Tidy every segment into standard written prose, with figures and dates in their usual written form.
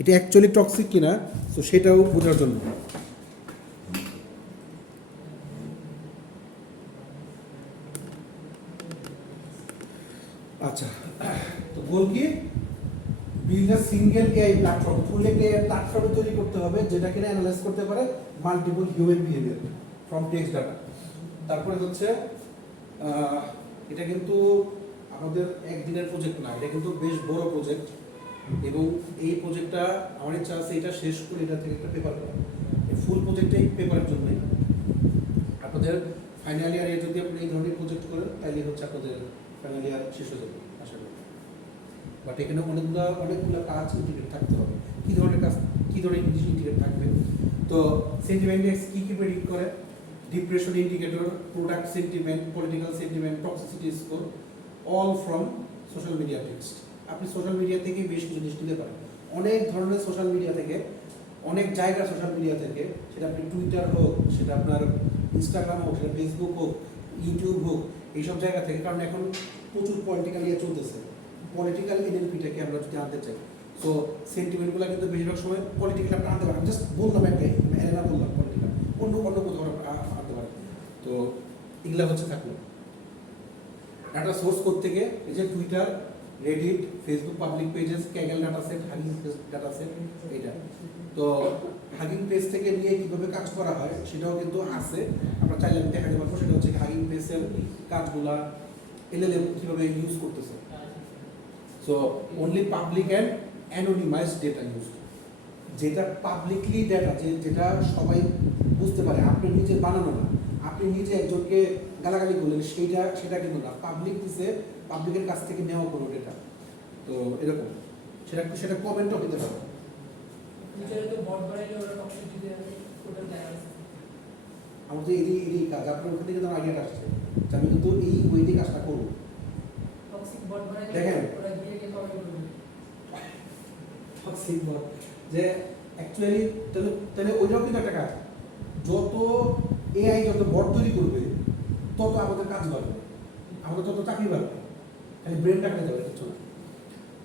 এটা actually toxic কিনা, তো সেটাও বোঝার জন্য। আচ্ছা, তো গোল কি? Build a single AI platform, full একটা এআই প্ল্যাটফর্ম তৈরি করতে হবে যেটা কিনা অ্যানালাইজ করতে পারে multiple human behaviour from text data. তারপরে হচ্ছে এটা কিন্তু আমাদের একদিনের প্রজেক্ট না, এটা কিন্তু বেশ বড় প্রজেক্ট, এবং এই প্রজেক্টটা আমার ইচ্ছা আছে এটা শেষ করে এটা থেকে একটা পেপার করা। এই ফুল প্রজেক্টটাই পেপারের জন্যই। আপনাদের ফাইনাল ইয়ারে যদি আপনি এই ধরনের প্রজেক্ট করেন তাহলে হচ্ছে আপনাদের ফাইনাল ইয়ার শেষ হয়ে যাবে আশা করি। বাট এখানে অনেকগুলো কাজ ইন্টিগ্রেট থাকতে হবে। কী ধরনের কাজ, কী ধরনের জিনিস ইন্টিগ্রেট থাকবে? তো সেন্টিমেন্ট ইন্ডেক্স কী কী প্রেডিক্ট করে? Depression indicator, product sentiment, political sentiment, toxicity score, all from social media text. আপনি সোশ্যাল মিডিয়া থেকে বেশ কিছু জিনিস নিতে পারেন, অনেক ধরনের সোশ্যাল মিডিয়া থেকে, অনেক জায়গার সোশ্যাল মিডিয়া থেকে, সেটা আপনি টুইটার হোক, সেটা আপনার ইনস্টাগ্রাম হোক, সেটা ফেসবুক হোক, ইউটিউব হোক, এইসব জায়গা থেকে। কারণ এখন প্রচুর পলিটিক্যাল ইয়ে চলতেছে, পলিটিক্যাল এনএলপিটাকে আমরা যদি আনতে চাই, সো সেন্টিমেন্টগুলো কিন্তু বেশিরভাগ সময় পলিটিক্যাল আমরা আনতে পারি। জাস্ট বললাম একটা এলেনা বললাম পলিটিক্যাল, অন্য কোথাও আনতে পারি। তো এগুলো হচ্ছে থাকলো ডাটা সোর্স করতে গিয়ে, এই যে Twitter, Reddit, Facebook public pages, Kegel data set, hugging data set, এইটা। তো হাগিং পেজ থেকে নিয়ে কীভাবে কাজ করা হয় সেটাও কিন্তু আছে, আমরা চাইলে আমি দেখাতে পারবো। সেটা হচ্ছে হাগিং পেজের কাজগুলা এলএলএম কীভাবে ইউজ করতেছে। So only public and anonymized data use, যেটা পাবলিকলি ডেটা, যেটা সবাই বুঝতে পারে, আপনি নিজে বানানো না, আপনি নিজে একজনকে গালাগালি করলেন সেটা কিন্তু না, পাবলিক দিছে, পাবলিকের কাছ থেকে নেওয়া কোনো ডেটা। তো এরকম সেটা কমেন্টও হতে পারে। আমার তো এই কাজ, আপনার ওখান থেকে আমার আইডিয়াটা আসছে, আমি কিন্তু এই ওয়েতে কাজটা করবো। দেখেন যে অ্যাকচুয়ালি তাহলে ওইটাও কিন্তু একটা কাজ। যত এআই যত বট তৈরি করবে তত আমাদের কাজ বাড়বে, আমাদের তত চাকরি বাড়বে, খালি ব্রেনটা কাটে যাবে, কিছু না।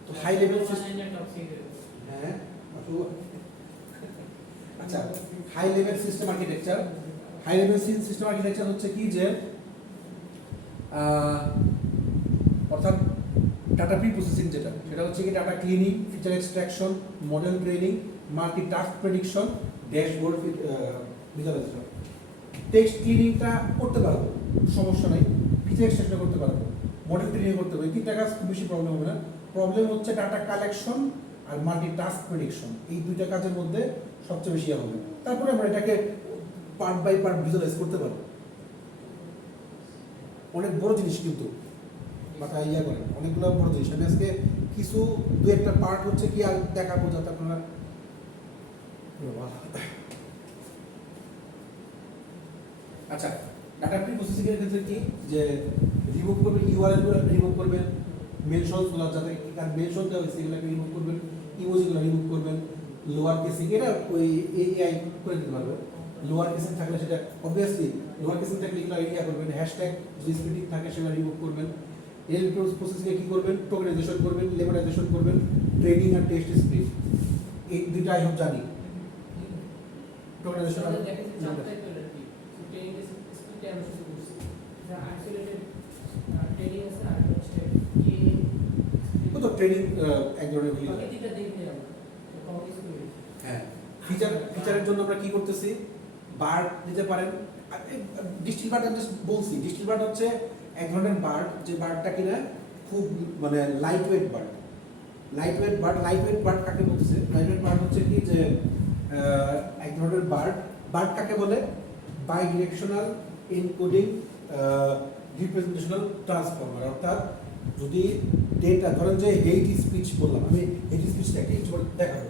তো হাই লেভেল হ্যাঁ, আচ্ছা, high level system architecture. High level system architecture হচ্ছে কি, যে অর্থাৎ ডাটা প্রি প্রসেসিং, সেটা হচ্ছে কি data cleaning, feature extraction, model training, multi task prediction, dashboard visualization. Text ক্লিনিংটা করতে পারবো, সমস্যা নেই, ফিচার এক্সট্রাকশন করতে পারবো, মডেল ট্রেনিং করতে পারবো, এই তিনটা কাজ খুব বেশি প্রবলেম হবে না। প্রবলেম হচ্ছে ডাটা কালেকশন আর মাল্টি টাস্ক প্রেডিকশন, এই দুইটা কাজের মধ্যে সবচেয়ে বেশি হবে। তারপরে আমরা এটাকে পার্ট বাই পার্ট ভিজুয়ালাইজ করতে পারবো। অনেক বড় জিনিস কিন্তু মাথায় ইয়া করেন, অনেকগুলো বড় জিনিস। আমি আজকে কিছু দু একটা পার্ট হচ্ছে কি আর দেখাবো, যাতে আপনারা। আচ্ছা, ডাটা প্রি প্রসেসিং এর ক্ষেত্রে কি, যে রিমুভ করবেন ইউআরএল গুলো, রিমুভ করবেন মেনশনস গুলো, যাতে মেনশন দেওয়া হয়েছে এগুলোকে রিমুভ করবেন, ইমোজিগুলো রিমুভ করবেন, লোয়ার কেসিং এটা ওই এআই করে দিতে পারবে। লোয়ার কেসিং থাকলে সেটা অবভিয়াসলি, লোয়ার কেসিং থাকলে এগুলো ইয়া করবেন, হ্যাশট্যাগ যদি স্প্লিটিং থাকে সেটা রিমুভ করবেন। এর প্রসেসিংয়ে কী করবেন, টোকেনাইজেশন করবেন, লেবেলাইজেশন করবেন, ট্রেনিং আর টেস্ট স্প্লিট, এই দুইটা আই হোপ জানি। টোকেনাইজেশন তো ট্রেনিং এক ধরনের হ্যাঁ। ফিচারের জন্য আমরা কি করতেছি, বার্ড দিতে পারেন। ডিস্টিল বার্ড আমি জাস্ট বলছি, ডিস্টিল বার্ড হচ্ছে এক ধরনের বার্ড, যে বার্ডটা কিনা খুব মানে light weight bird. Light weight bird কাকে বলতেছে? লাইট ওয়েট বার্ড হচ্ছে কি, যে এক ধরনের বার্ড কাকে বলে? Bidirectional encoding representational transformer. অর্থাৎ যদি ডেটা ধরেন যে হেইট স্পিচ বললাম, আমি হেইট স্পিচটা একটা কিছু দেখাবো।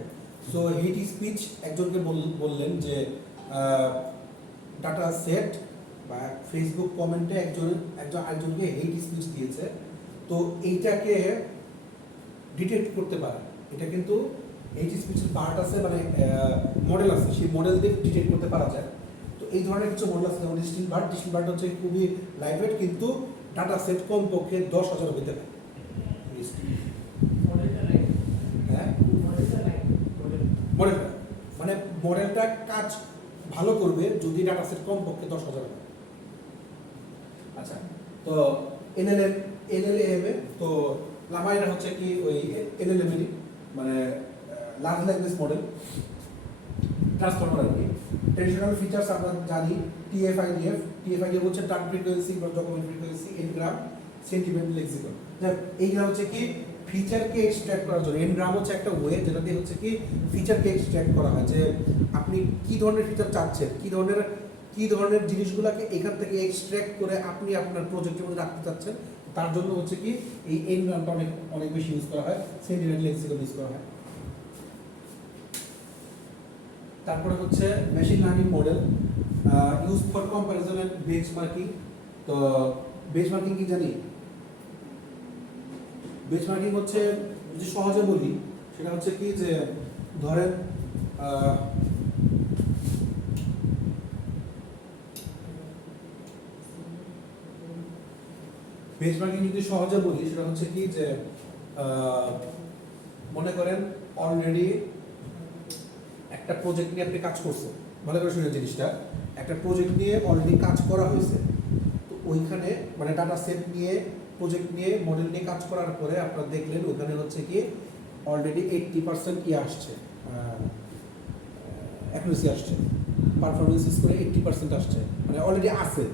সো হেইট স্পিচ একজনকে বললেন যে ডাটা সেট বা ফেসবুক কমেন্টে একজন আরেকজনকে হেইট স্পিচ দিয়েছে, তো এইটাকে ডিটেক্ট করতে পারে। এটা কিন্তু হেইট স্পিচের পার্ট আছে, মানে মডেল আছে, সেই মডেল দিয়ে ডিটেক্ট করতে পারা যায়। তো এই ধরনের কিছু মডেল আছে, যেমন ডিস্টিল বার্ড হচ্ছে খুবই লাইটওয়েট, কিন্তু ডাটা সেট কমপক্ষে 10,000 হতে পারে। হ্যাঁ, মডেলটা মানে মডেলটা কাজ ভালো করবে যদি ডাটা সেট কমপক্ষে 10,000 হয়। আচ্ছা, তো এনএলএম এ তো লামা এটা হচ্ছে কি ওই এনএলএম এর মানে লার্জ ল্যাঙ্গুয়েজ মডেল ট্রান্সফর্মার আর কি। ট্রেডিশনাল ফিচার্স আমরা জানি টিএফআইডিএফ হচ্ছে টার্ম ফ্রিকোয়েন্সি বা document frequency Ngram sentiment lexicon. এইগুলো হচ্ছে কি ফিচারকে এক্সট্র্যাক্ট করার জন্য। এনগ্রাম হচ্ছে একটা ওয়ে যেটা দিয়ে হচ্ছে কি ফিচারকে এক্সট্র্যাক্ট করা হয়, যে আপনি কি ধরনের ফিচার চাচ্ছেন, কি ধরনের জিনিসগুলোকে এখান থেকে এক্সট্র্যাক্ট করে আপনি আপনার প্রজেক্টের মধ্যে রাখতে চাচ্ছেন, তার জন্য হচ্ছে কি এই এনগ্রামটা অনেক বেশি ইউজ করা হয়, সেন্টিমেন্ট লেক্সিকন ইউজ করা হয়। তারপরে হচ্ছে machine learning model use for comparison and benchmarking. তো বেঞ্চমার্কিং কি জানি? বেঞ্চমার্কিং হচ্ছে যদি সহজে বলি সেটা হচ্ছে কি যে ধরেন বেঞ্চমার্কিং যদি সহজে বলি সেটা হচ্ছে কি যে মনে করেন অলরেডি একটা প্রজেক্ট নিয়ে আপনি কাজ করছেন, ভালো করে শুনে জিনিসটা, একটা প্রজেক্ট নিয়ে অলরেডি কাজ করা হয়েছে, তো ওইখানে মানে ডাটা সেট নিয়ে প্রজেক্ট নিয়ে মডেল নিয়ে কাজ করার পরে আপনারা দেখলেন ওখানে হচ্ছে কি অলরেডি 80% কি আসছে, অ্যাকুরেসি আসছে, পারফরমেন্স করে 80% আসছে, মানে অলরেডি আছে।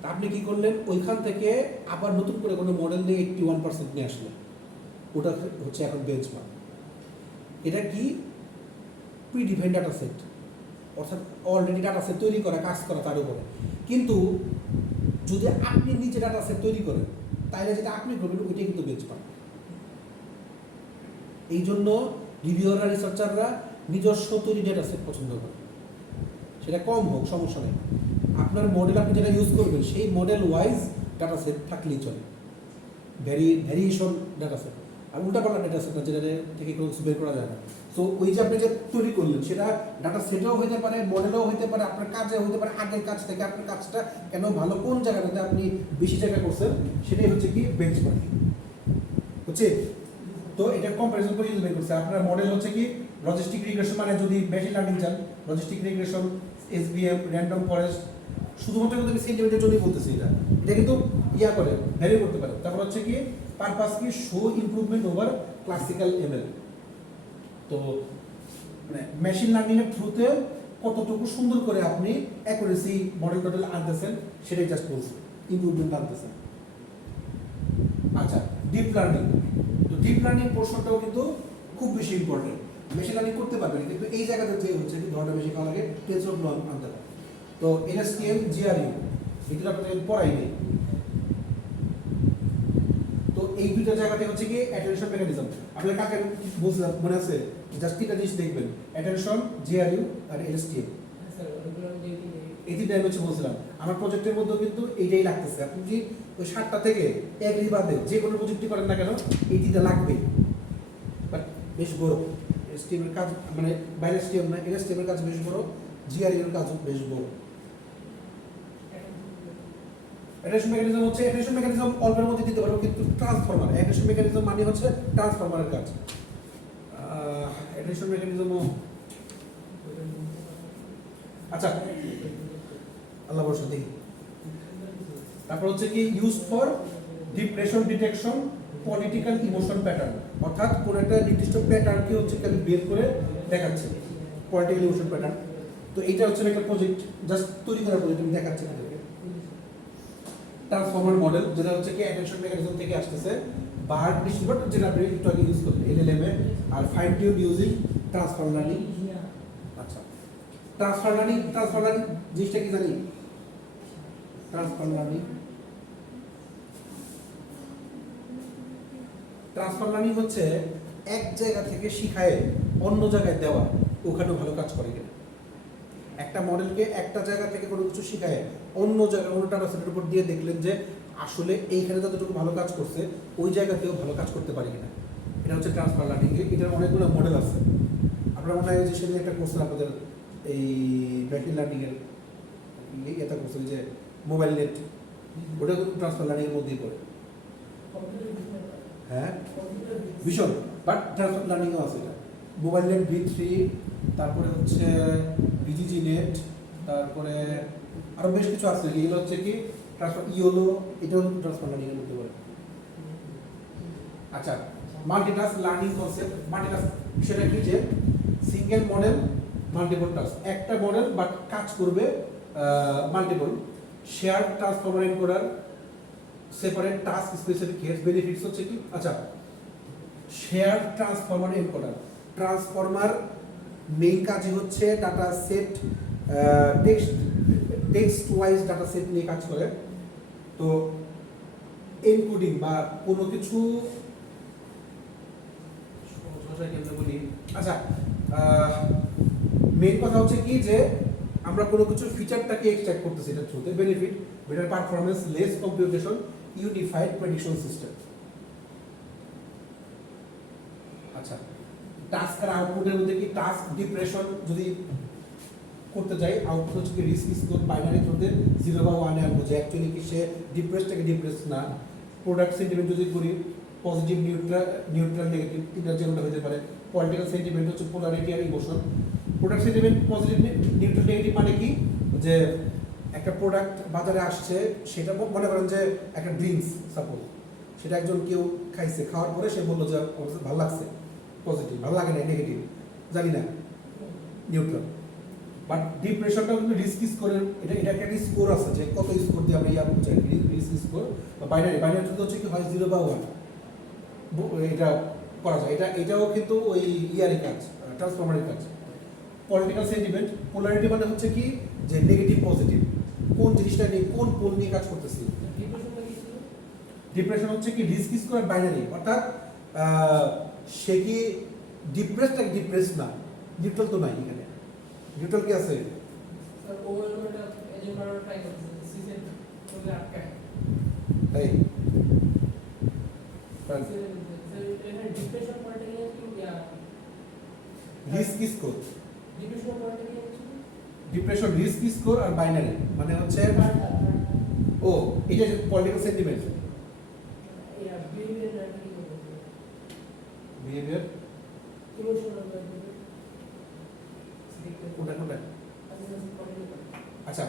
তা আপনি কি করলেন ওইখান থেকে আবার নতুন করে কোনো মডেল নিয়ে 81% নিয়ে আসলেন, ওটা হচ্ছে এখন বেঞ্চমার্ক। এটা কি প্রিডিফাইন্ড ডাটা সেট, অর্থাৎ অলরেডি ডাটা সেট তৈরি করা, কাজ করা তার উপরে। কিন্তু যদি আপনি নিজে ডাটা সেট তৈরি করেন তাহলে যেটা আপনি করবেন ওইটাই কিন্তু বেঞ্চমার্ক। এই জন্য রিভিউয়াররা, রিসার্চাররা নিজস্ব তৈরি ডাটা সেট পছন্দ করে, সেটা কম হোক সমস্যা নেই। আপনার মডেল আপনি যেটা ইউজ করবেন সেই মডেল ওয়াইজ ডাটা সেট থাকলেই চলে, ভ্যারিয়েশন ডাটা সেট। আর উল্টাপাল্টা ডাটা সেট না যেটা থেকে কোনো কিছু বের করা যায় না। তো ওই যে আপনি যে তৈরি করলেন সেটা ডাটা সেটও হইতে পারে, মডেলও হইতে পারে, আপনার কাজে হইতে পারে, আগের কাজ থেকে আপনার কাজটা কেন ভালো, কোন জায়গাটাতে আপনি বেশি জায়গা করছেন, সেটাই হচ্ছে কি বেঞ্চমার্কিং হচ্ছে। তো এটা কম্পারিজন করে ইউজ বের করছে। আপনার মডেল হচ্ছে কি লজিস্টিক রিগ্রেশন, মানে যদি মেশিন লার্নিং চান logistic regression, SBM, random forest, শুধুমাত্র কিন্তু সেন্টিমেন্টের জন্যই বলতেছি। এটা কিন্তু করে ভ্যারি করতে পারে। তারপর হচ্ছে কি পারপাস কি show improvement over classical ML. তো মানে মেশিন লার্নিং এর থ্রুতে কতটুকু সুন্দর করে আপনি অ্যাকুরেসি মডেল টডেল আনতেছেন সেটাই জাস্ট বলছি, ইমপ্রুভমেন্ট আনতেছেন। আচ্ছা, ডিপ লার্নিং। তো ডিপ লার্নিং পোর্শনটাও কিন্তু খুব বেশি ইম্পর্টেন্ট। মেশিন লার্নিং করতে পারবেন কিন্তু এই জায়গাতে যে হচ্ছে কি ধরনের বেশি খাওয়া লাগে, টেনসর ফ্লো আনতে হবে। তো এলএসটিএম, জিআরইউ এগুলো আপনাদের পড়াই নেই। তো এই দুইটা জায়গাতে হচ্ছে কি অ্যাটেনশন মেকানিজম। আপনাদের কাকে বুঝলাম মনে আছে? জাস্ট তিনটা জিনিস দেখবেন, অ্যাটেনশন, জিআরইউ আর এলএসটিএম। এই তিনটা হচ্ছে বলছিলাম। আমার প্রজেক্টের মধ্যেও কিন্তু এইটাই লাগতেছে। আপনি যদি ওই 7টা থেকে এগ্রি বাদে যে কোনো প্রযুক্তি করেন না কেন এই তিনটা লাগবে। বাট বেশ বড় এলএসটিএম এর কাজ, মানে বাইরে এলএসটিএম না, এলএসটিএম এর কাজ বেশ বড়, জিআরইউ এর কাজও বেশ বড়। অ্যাটেনশন মেকানিজম হচ্ছে, অ্যাটেনশন মেকানিজম অল্পের মধ্যে দিতে পারবো কিন্তু ট্রান্সফরমার, অ্যাটেনশন মেকানিজম মানে হচ্ছে ট্রান্সফরমারের কাজ। অ্যাটেনশন মেকানিজমও আচ্ছা আল্লাহ বর্ষা দেখি। তারপর হচ্ছে কি use for depression detection, political emotion pattern, অর্থাৎ কোন একটা নির্দিষ্ট প্যাটার্নকে হচ্ছে খালি বের করে দেখাচ্ছে, পলিটিক্যাল ইমোশন প্যাটার্ন। তো এইটা হচ্ছে একটা প্রজেক্ট জাস্ট তৈরি করার প্রজেক্ট আমি দেখাচ্ছি আপনাদেরকে। ট্রান্সফর্মার মডেল যেটা হচ্ছে কি অ্যাটেনশন মেকানিজম থেকে আসতেছে, বার্ড ডিস্ট্রিবিউট যেটা আপনি একটু আগে ইউজ করলেন এলএলএম এ, আর fine tune using transformer learning. আচ্ছা, ট্রান্সফর্মার লার্নিং জিনিসটা কি জানি? ট্রান্সফর্মার লার্নিং হচ্ছে এক জায়গা থেকে শিখায় অন্য জায়গায় দেওয়া, ওখানে ভালো কাজ করে কিনা। একটা মডেলকে একটা জায়গা থেকে কোনো কিছু শিখায় অন্য জায়গায় অন্য ডাটা সেটের উপর দিয়ে দেখলেন যে আসলে এইখানে যতটুকু ভালো কাজ করছে ওই জায়গাতেও ভালো কাজ করতে পারি কিনা, এটা হচ্ছে ট্রান্সফার লার্নিং। এটার অনেকগুলো মডেল আছে। আপনারা মনে হয় যে সেদিন একটা কোর্স আপনাদের এই মেশিন লার্নিং এর এটা করছেন যে মোবাইল নেট, ওটা কিন্তু ট্রান্সফার লার্নিং এর মধ্যেই পড়ে। হ্যাঁ ভীষণ, বাট ট্রান্সফার লার্নিংও আছে এটা। মোবাইল নেট V3, তারপরে হচ্ছে বিজিজি নেট, তারপরে আরো বেশ কিছু আছে। এগুলো হচ্ছে কি ট্রান্সফার ইওলো, এটাও ট্রান্সফার লার্নিং এর মধ্যে পড়ে। আচ্ছা, মাল্টিটাস্ক লার্নিং কনসেপ্ট। মাল্টিটাস্ক সেটা কি যে সিঙ্গেল মডেল মাল্টিপল টাস্ক, একটা মডেল বাট কাজ করবে multiple. Share transformer encoder, separate task specific heads. Benefits হচ্ছে কি, আচ্ছা share transformer encoder, transformer main কাজই হচ্ছে data set, text wise data set নিয়ে কাজ করে। তো এনকোডিং বা কোনো কিছু বলি, আচ্ছা মেইন কথা হচ্ছে কি যে আমরা কোনো কিছু ফিচারটাকে এক্সট্রাক্ট করতেছি এটার থ্রুতে। Benefit, better performance, less computation, unified prediction system. আচ্ছা, টাস্ক আর আউটপুটের মধ্যে কি টাস্ক ডিপ্রেশন যদি করতে যাই, আউটপুট হচ্ছে কি রিস্ক স্কোর বাইনারি থ্রুতে 0 বা 1 এ আনবো, যে অ্যাকচুয়ালি কি সে ডিপ্রেসটাকে ডিপ্রেস না। প্রোডাক্ট সেন্টিমেন্ট যদি করি পজিটিভ, নিউট্রাল, নেগেটিভ, তিনটা যেগুলো হতে পারে। পলিটিক্যাল সেন্টিমেন্ট হচ্ছে পোলারিটি আর emotion. Product sentiment positive, neutral, negative মানে কি, যে একটা প্রোডাক্ট বাজারে আসছে, সেটা মনে করেন যে একটা ড্রিঙ্কস সাপোজ, সেটা একজন কেউ খাইছে, খাওয়ার পরে সে বললো যে ভালো লাগছে, পজিটিভ, ভালো লাগে না নেগেটিভ, জানি না, নিউট্রাল। বাট ডিপ্রেশনটা কিন্তু রিস্ক স্কোরের, এটা একটা স্কোর আছে যে কত স্কোর দিয়ে আমরা ইয়া বুঝাই, রিস্ক স্কোর বা বাইনারি। বাইনারি হচ্ছে কি হয় 0 বা 1, এটা করা যায়। এটাও কিন্তু ওই ইয়ারের কাজ, ট্রান্সফর্মারের কাজ। পলিটিক্যাল সেন্টিমেন্ট, পোলারিটি মানে হচ্ছে কি যে নেগেটিভ পজিটিভ, কোন জিনিসটা নিয়ে, কোন পোল নিয়ে কাজ করতেছি। ডিপ্রেশন হচ্ছে কি রিস্ক স্কোর বাইনারি, অর্থাৎ সে কি ডিপ্রেস নাকি ডিপ্রেস না, নিউট্রাল তো নাই এখানে। নিউট্রাল কি আছে, তাই risk score, depression risk score আর বাইনারি মানে হচ্ছে ও এটা পলিটিক্যাল সেন্টিমেন্ট, বিহেভিয়ার, কোনটা কোনটা। আচ্ছা,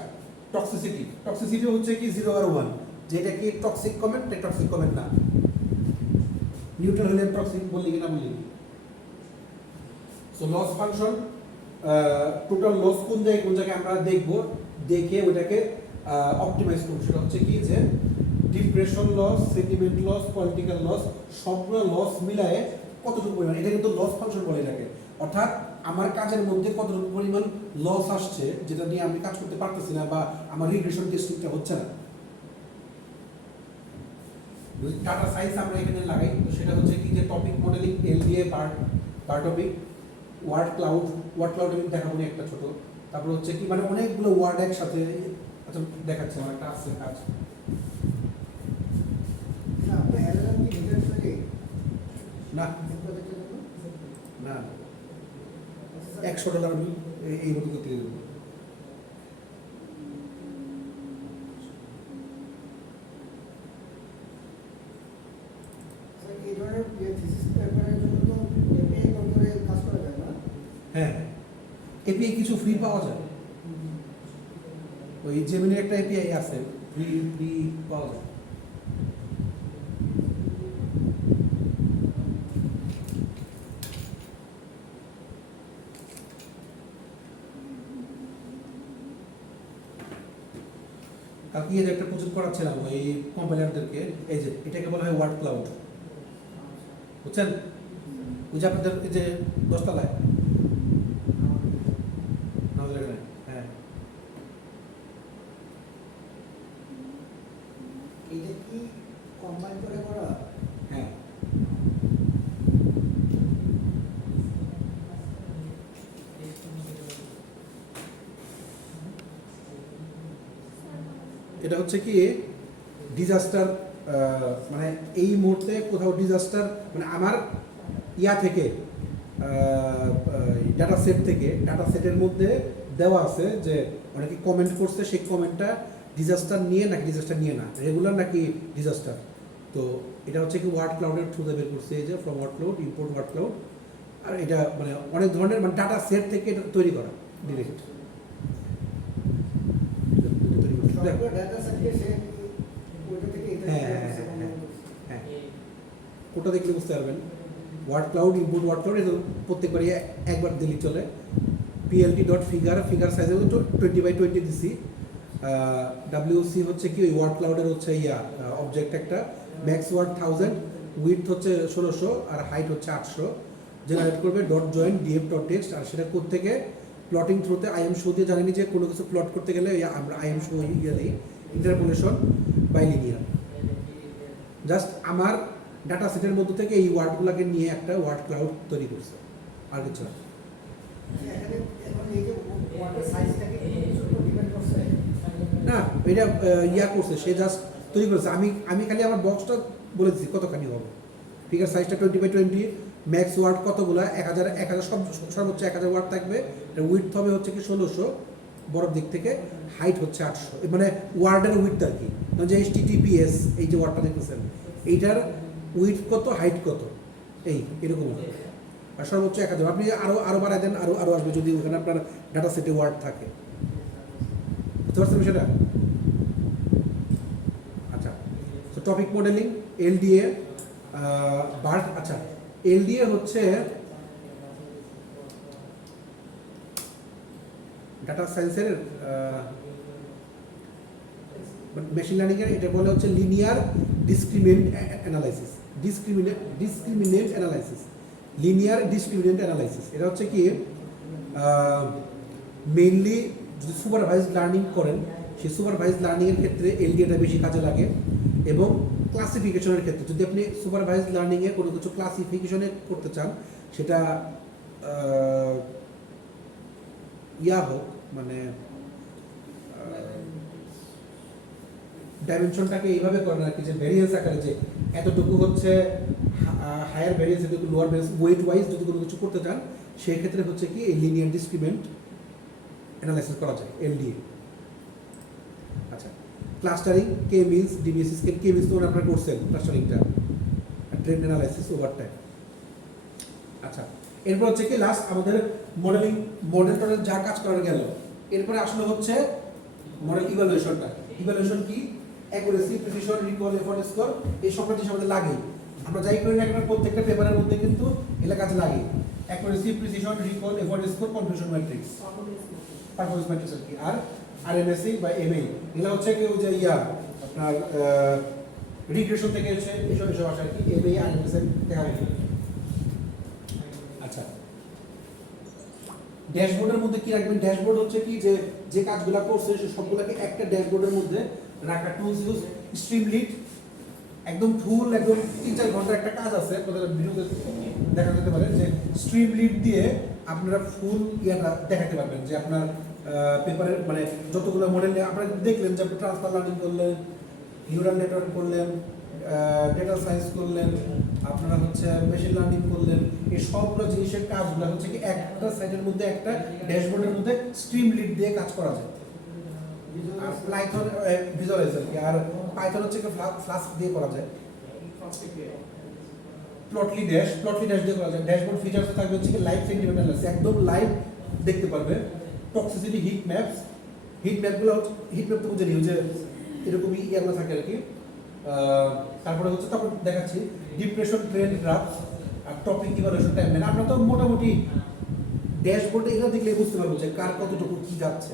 টক্সিসিটি, টক্সিসিটি হচ্ছে কি 0 আর 1, যেটা কি টক্সিক কমেন্ট, টক্সিক কমেন্ট না। নিউট্রাল হলে টক্সিক বললি কিনা বললি। So loss function, total loss কোন জায়গায় আমরা দেখব, দেখে ওটাকে অপটিমাইজ করব। সেটা হচ্ছে কি যে depression loss, sentiment loss, political loss, সবগুলো লস মিলায়ে কতটুকু পরিমাণ, এটা কিন্তু লস ফাংশন বলে এটাকে। অর্থাৎ আমার কাজের মধ্যে কতটুকু পরিমাণ লস আসছে, যেটা নিয়ে আমি কাজ করতে পারতেছি না বা আমার রিগ্রেশন টেস্টিংটা হচ্ছে না। ডাটা সাইন্স আমরা এখানে লাগাই, তো সেটা হচ্ছে কি যে টপিক মডেলিং, LDA, বার টপিক, ওয়ার্ড ক্লাউড আমি দেখাবো একটা ছোট। তারপর হচ্ছে কি মানে অনেকগুলো ওয়ার্ড একসাথে, আচ্ছা দেখাচ্ছে আমার একটা আছে কাজ। না না, $100 আমি এই মতো করতে দেবো। হ্যাঁ, এপিআই কিছু ফ্রি পাওয়া যায়, ওই জেমিনির একটা এপিআই আছে, ফ্রি পাওয়া যায়। কালকে এই যে একটা প্রজেক্ট করাচ্ছিলাম ওই কম্পাইলারদেরকে, এই যে এটাকে বলা হয় ওয়ার্ড ক্লাউড, বুঝছেন? ওই যে আপনাদের এই যে 10 তলায়, হ্যাঁ, এটা কি কম্বাইন করে করা? হ্যাঁ, এটা হচ্ছে কি ডিজাস্টার, মানে এই মুহূর্তে কোথাও ডিজাস্টার, মানে আমার ইয়া থেকে ডাটা সেটের মধ্যে দেওয়া আছে যে অনেকে কমেন্ট করছে, সেই কমেন্টটা ডিজাস্টার নিয়ে নাকি ডিজাস্টার নিয়ে না, রেগুলার নাকি ডিজাস্টার। তো এটা হচ্ছে কি ওয়ার্ড ক্লাউডের থ্রুতে বের করছে, এই যে from word cloud, import word cloud, আর এটা মানে অনেক ধরনের মানে ডাটা সেট থেকে এটা তৈরি করা ডিরেক্ট সফটওয়্যার ডাটা সেটকে সে ওইটা থেকে এটা হ্যাঁ ওটা দেখলে বুঝতে পারবেন word cloud input word cloud এটা প্রত্যেকবারই একবার দিলেই চলে পিএলটি ডট ফিগার সাইজে 20x20 দিছি ডাব্লিউসি হচ্ছে কি ওই ওয়ার্ড ক্লাউডের হচ্ছে অবজেক্ট একটা ম্যাক্স ওয়ার্ড 1000 উইডথ হচ্ছে 1600 আর হাইট হচ্ছে 800 জেনারেট করবে dot joint DF dot text আর সেটা কোথা থেকে প্লটিং থ্রুতে আইএম শো দিয়ে জানেনি যে কোনো কিছু প্লট করতে গেলে আমরা আইএম শো দিই ইন্টারপোলেশন বাই লিনিয়ার জাস্ট আমার ডাটা সেটের মধ্যে থেকে এই ওয়ার্ডগুলোকে নিয়ে একটা ওয়ার্ড ক্লাউড তৈরি করছে আর কিছু না এখানে এখন এই যে ওয়ার্ডের সাইজটাকে ছোট ডিপেন্ড করছে না এটা করছে সে জাস্ট তৈরি করেছে আমি খালি আমার বক্সটা বলে দিচ্ছি কতখানি হবে ফিগার সাইজটা 20x20 ম্যাক্স ওয়ার্ড কতগুলো 1000 সর্বোচ্চ 1000 ওয়ার্ড থাকবে উইডথ হবে হচ্ছে কি 1600 বড় দিক থেকে হাইট হচ্ছে 800 মানে ওয়ার্ডের উইডথ আর কি যে HTTPS এই যে ওয়ার্ডটা দেখতেছেন এইটার উইডথ কত হাইট কত এরকম আর সর্বোচ্চ 1000 আপনি আরো বাড়াই দেন আরো আসবে যদি ওখানে আপনার ডাটা সেটে ওয়ার্ড থাকে বুঝতে পারছেন সেটা আচ্ছা তো টপিক মডেলিং এলডিএ বার্ট আচ্ছা এলডিএ হচ্ছে ডাটা সায়েন্সের মেশিন লার্নিং এর এটা বলে হচ্ছে linear discriminant analysis linear discriminant analysis এটা হচ্ছে কি মেইনলি যদি সুপারভাইজড লার্নিং করেন সেই সুপারভাইজড লার্নিং এর ক্ষেত্রে এলডিএটা বেশি কাজে লাগে এবং ক্লাসিফিকেশনের ক্ষেত্রে যদি আপনি সুপারভাইজড লার্নিং এ কোনো কিছু ক্লাসিফিকেশনে করতে চান সেটা হোক মানে ডাইমেনশনটাকে এইভাবে করেন আর কি যে ভেরিয়েন্স আকারে যে এতটুকু হচ্ছে হায়ার ভেরিয়েন্স এতটুকু লোয়ার ভেরিয়েন্স ওয়েট ওয়াইজ যদি কোনো কিছু করতে চান সেই ক্ষেত্রে হচ্ছে কি এই লিনিয়ার ডিসক্রিমিনেন্ট অ্যানালাইসিস করা যায় এলডিএ আচ্ছা ক্লাস্টারিং কে মিনস ডিবিএস স্কেল কে মিনস তো আপনারা করছেন ক্লাস্টারিংটা ট্রেন্ড অ্যানালাইসিস ওভার টাইম আচ্ছা এরপর হচ্ছে কি লাস্ট আমাদের মডেলটা যা কাজ করার গেল এরপরে আসলে হচ্ছে মডেল ইভালুয়েশন কি accuracy precision recall effort score এই সব জিনিস আমাদের লাগে আমরা যাই করি না কেন প্রত্যেকটা পেপারের মধ্যে কিন্তু এগুলা কাজে লাগে accuracy precision recall effort score confusion matrix performance matrix আর কি আর আরএমএসই বা এমএই এগুলা হচ্ছে কি ওই যে আপনার রিগ্রেশন থেকে এসে এসব আসে আর কি এমএই আরএমএসই দেখা যায় আচ্ছা ড্যাশবোর্ডের মধ্যে কি রাখবেন ড্যাশবোর্ড হচ্ছে কি যে কাজগুলো করছে সে সবগুলোকে একটা ড্যাশবোর্ডের মধ্যে রাখা টুলস ইউজ স্ট্রিমলিট একদম ফুল একদম 3-4 ঘন্টার একটা কাজ আছে আপনাদের ভিডিওতে দেখা যেতে পারে যে স্ট্রিমলিট দিয়ে আপনারা ফুল ইয়াটা দেখাতে পারবেন যে আপনার পেপারের মানে যতগুলো মডেল আপনারা দেখলেন যে আপনি ট্রান্সফার লার্নিং করলেন নিউরাল নেটওয়ার্ক করলেন ডেটা সায়েন্স করলেন আপনারা হচ্ছে মেশিন লার্নিং করলেন এই সবগুলো জিনিসের কাজগুলো হচ্ছে কি একটা সাইটের মধ্যে একটা ড্যাশবোর্ডের মধ্যে স্ট্রিমলিট দিয়ে কাজ করা যায় পাইথন ভিজুয়ালাইজার কি আর পাইথন হচ্ছে কি ফ্লাস্ক দিয়ে করা যায় প্লটলি ড্যাশ দিয়ে করা যায় ড্যাশবোর্ড ফিচারস থাকবে হচ্ছে কি লাইভ সেন্টিমেন্ট অ্যানালাইসিস একদম লাইভ দেখতে পারবে টক্সিসিটি হিট ম্যাপগুলো হিট ম্যাপ তো বুঝে নিও যে এরকমই ইয়াগুলো থাকে আর কি তারপরে হচ্ছে তারপর দেখাচ্ছি ডিপ্রেশন ট্রেন্ড গ্রাফ আর টপিক ইভালুয়েশন টাইমলাইন আমরা তো মোটামুটি ড্যাশবোর্ডে এগুলো দেখলে বুঝতে পারবো যে কার কতটুকু কি যাচ্ছে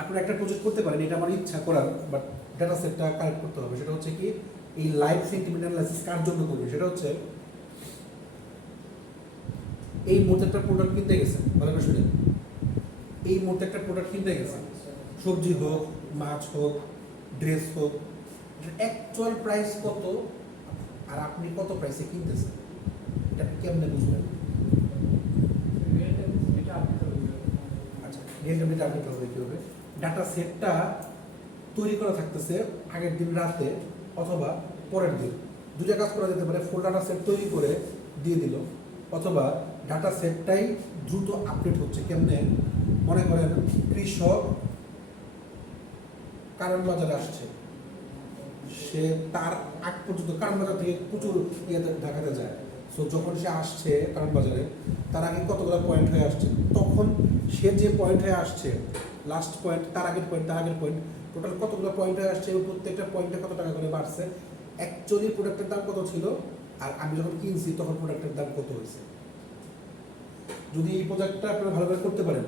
আপনারা একটা প্রজেক্ট করতে পারেন এটা আমার ইচ্ছা করার বাট ডাটা সেটটা কালেক্ট করতে হবে সেটা হচ্ছে কি এই লাইভ সেন্টিমেন্ট অ্যানালাইসিস কার জন্য করবে সেটা হচ্ছে এই মুহূর্তে একটা প্রোডাক্ট কিনতে গেছে ভালো করে শুনেন এই মুহূর্তে একটা প্রোডাক্ট কিনতে গেছে সবজি হোক মাছ হোক ড্রেস হোক অ্যাকচুয়াল প্রাইস কত আর আপনি কত প্রাইসে কিনতেছেন এটা কেমনে বুঝবেন আচ্ছা রিয়েল টাইম আপডেট হবে কীভাবে ডাটা সেটটা তৈরি করা থাকতেছে আগের দিন রাতে অথবা পরের দিন দুটা কাজ করা যেতে পারে ফুল ডাটা সেট তৈরি করে দিয়ে দিল অথবা ডাটা সেটটাই দ্রুত আপডেট হচ্ছে কেমনে মনে করেন কৃষক কারণ বাজারে আসছে সে তার আগ পর্যন্ত কারণ বাজার থেকে প্রচুর ইয়েতে ঢাকাতে যায় সো যখন সে আসছে কারণ বাজারে তার আগে কতগুলো পয়েন্ট হয়ে আসছে, তখন সে যে পয়েন্ট হয়ে আসছে লাস্ট পয়েন্ট, তার আগের পয়েন্ট, তার আগের পয়েন্ট, টোটাল কতগুলো পয়েন্ট হয়ে আসছে এবং প্রত্যেকটা পয়েন্টে কত টাকা করে বাড়ছে, অ্যাকচুয়ালি প্রোডাক্টের দাম কত ছিল আর আমি যখন কিনছি তখন প্রোডাক্টের দাম কত হয়েছে। যদি এই প্রোডাক্টটা আপনারা ভালো করে করতে পারেন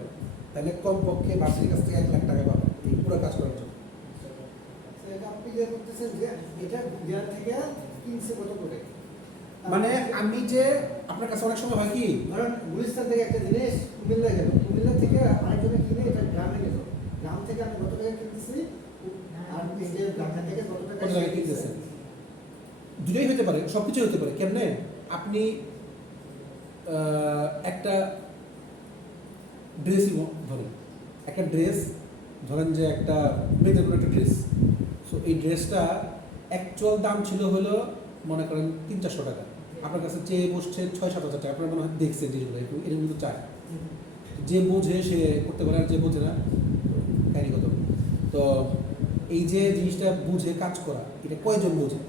তাহলে কমপক্ষে বাসের কাছ থেকে 1 লাখ টাকা পাবেন এই পুরো কাজ করার জন্য। তো এটা আপনি যে করতেছেন যে এটা বিহার থেকে কিনছে কত করে? মানে আমি যে আপনার কাছে অনেক সময় হয় কি ধরেন গুলিস্তান থেকে একটা জিনিস কুমিল্লা গেল, কুমিল্লা থেকে আরেকজনে কিনে এটা গ্রামে গেল, গ্রাম থেকে আমি কত টাকা কিনতেছি আর এই যে ঢাকা থেকে কত টাকা কত টাকা কিনতেছেন, দুটোই হতে পারে, সব কিছু হতে পারে। কেমনে আপনি একটা ড্রেসই ধরেন, একটা ড্রেস ধরেন যে একটা মেয়েদের কোনো একটা ড্রেস, সো এই ড্রেসটা অ্যাকচুয়াল দাম ছিল হলো মনে করেন 300-400 টাকা, আপনার কাছে চেয়ে বসছে 6-7 হাজার টাকা, আপনার মনে হয় দেখছেন জিনিসগুলো এরকম কিন্তু চায়, যে বোঝে সে করতে পারে আর যে বোঝে না কাহিনি কত। তো এই যে জিনিসটা বুঝে কাজ করা এটা কয়জন বোঝে?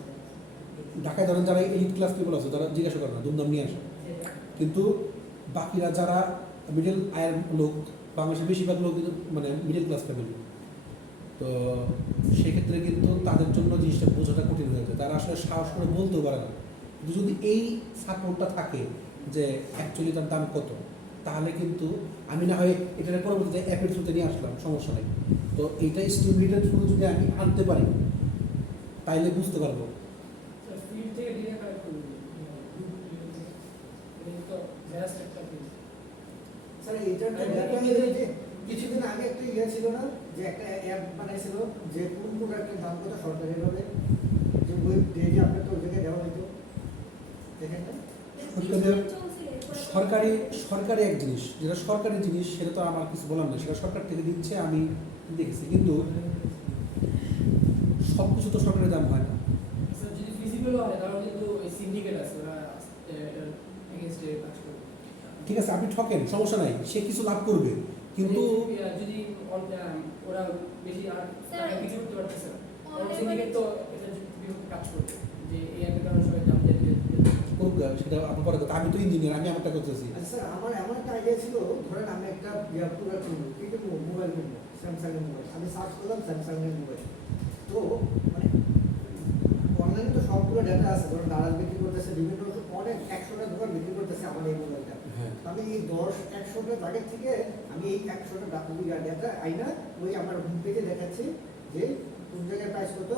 ঢাকায় ধরেন যারা এলিট ক্লাস পিপল আছে তারা জিজ্ঞাসা করে না, দুমদাম নিয়ে আসে, কিন্তু বাকিরা যারা মিডল আয়ের লোক, বাংলাদেশের বেশিরভাগ লোক কিন্তু মানে মিডল ক্লাস ফ্যামিলি, তো সেক্ষেত্রে কিন্তু তাদের জন্য জিনিসটা বোঝাটা কঠিন হয়ে যায়, তারা আসলে সাহস করে বলতেও পারে না। কিন্তু যদি এই সাপোর্টটা থাকে যে অ্যাকচুয়ালি তার দাম কত, তাহলে কিন্তু আমি না হয় এটার পরবর্তীতে অ্যাপের থ্রুতে নিয়ে আসলাম, সমস্যা নেই। তো এইটা স্টিমুলেটেড থ্রু যদি আমি আনতে পারি তাইলে বুঝতে পারবো। ফিল্ড থেকে ডিরে কালেক্ট করব, এটা তো জাস্ট একটা ফিল্ড। স্যার এইটার যে কিছুদিন আগে একটা ইয়ে ছিল না যে একটা অ্যাপ বানাইছিল যে কোন প্রোডাক্টের দাম কত সরকারি ভাবে, যে ওই ডেটে আপনার তো ওই জায়গায় দেওয়া হইতো, দেখেন না? সরকারি সরকারি এক জিনিস, যেটা সরকারি জিনিস সেটা তো আমার কিছু বলার নেই, সেটা সরকার থেকে দিচ্ছে আমি দেখেছি, কিন্তু সব কিছু তো সরকারের দাম হয় না। স্যার যদি ফিজিবল হয় তাহলে কিন্তু ওই সিন্ডিকেট আছে, ওরা এটার এগেইনস্টে কাজ করবে। ঠিক আছে, আপনি ঠকেন, সমস্যা নাই, সে কিছু লাভ করবে, কিন্তু যদি ওরা বেশি আর স্যার, কিছু করতে পারতেছে না, already সিন্ডিকেট তো এটা বিপক্ষে কাজ করবে যে এই অ্যাপের কারণে সবাই দাম দিয়ে করুক, সেটা আপনার পরে কথা। আমি তো ইঞ্জিনিয়ার, আমি আমারটা করতেছি। আচ্ছা স্যার, আমার এমন একটা আইডিয়া ছিল, ধরেন আমি একটা প্রোডাক্ট কিনবো, কিন্তু মোবাইল কিনবো, স্যামসাং এর মোবাইল, আমি সার্চ করলাম স্যামসাং এর মোবাইল, তো মানে অনলাইনে তো সবগুলো ডেটা আছে, ধরুন দারাজ বিক্রি করতেছে, বিভিন্ন অনেক 100টা দোকান বিক্রি করতেছে আমার এই মোবাইলটা, হ্যাঁ, আমি এই 10-100টা জায়গা থেকে আমি এই 100টা ডেটা আইনা ওই আমার হোম পেজে দেখাচ্ছি যে কোন জায়গায় প্রাইস কত,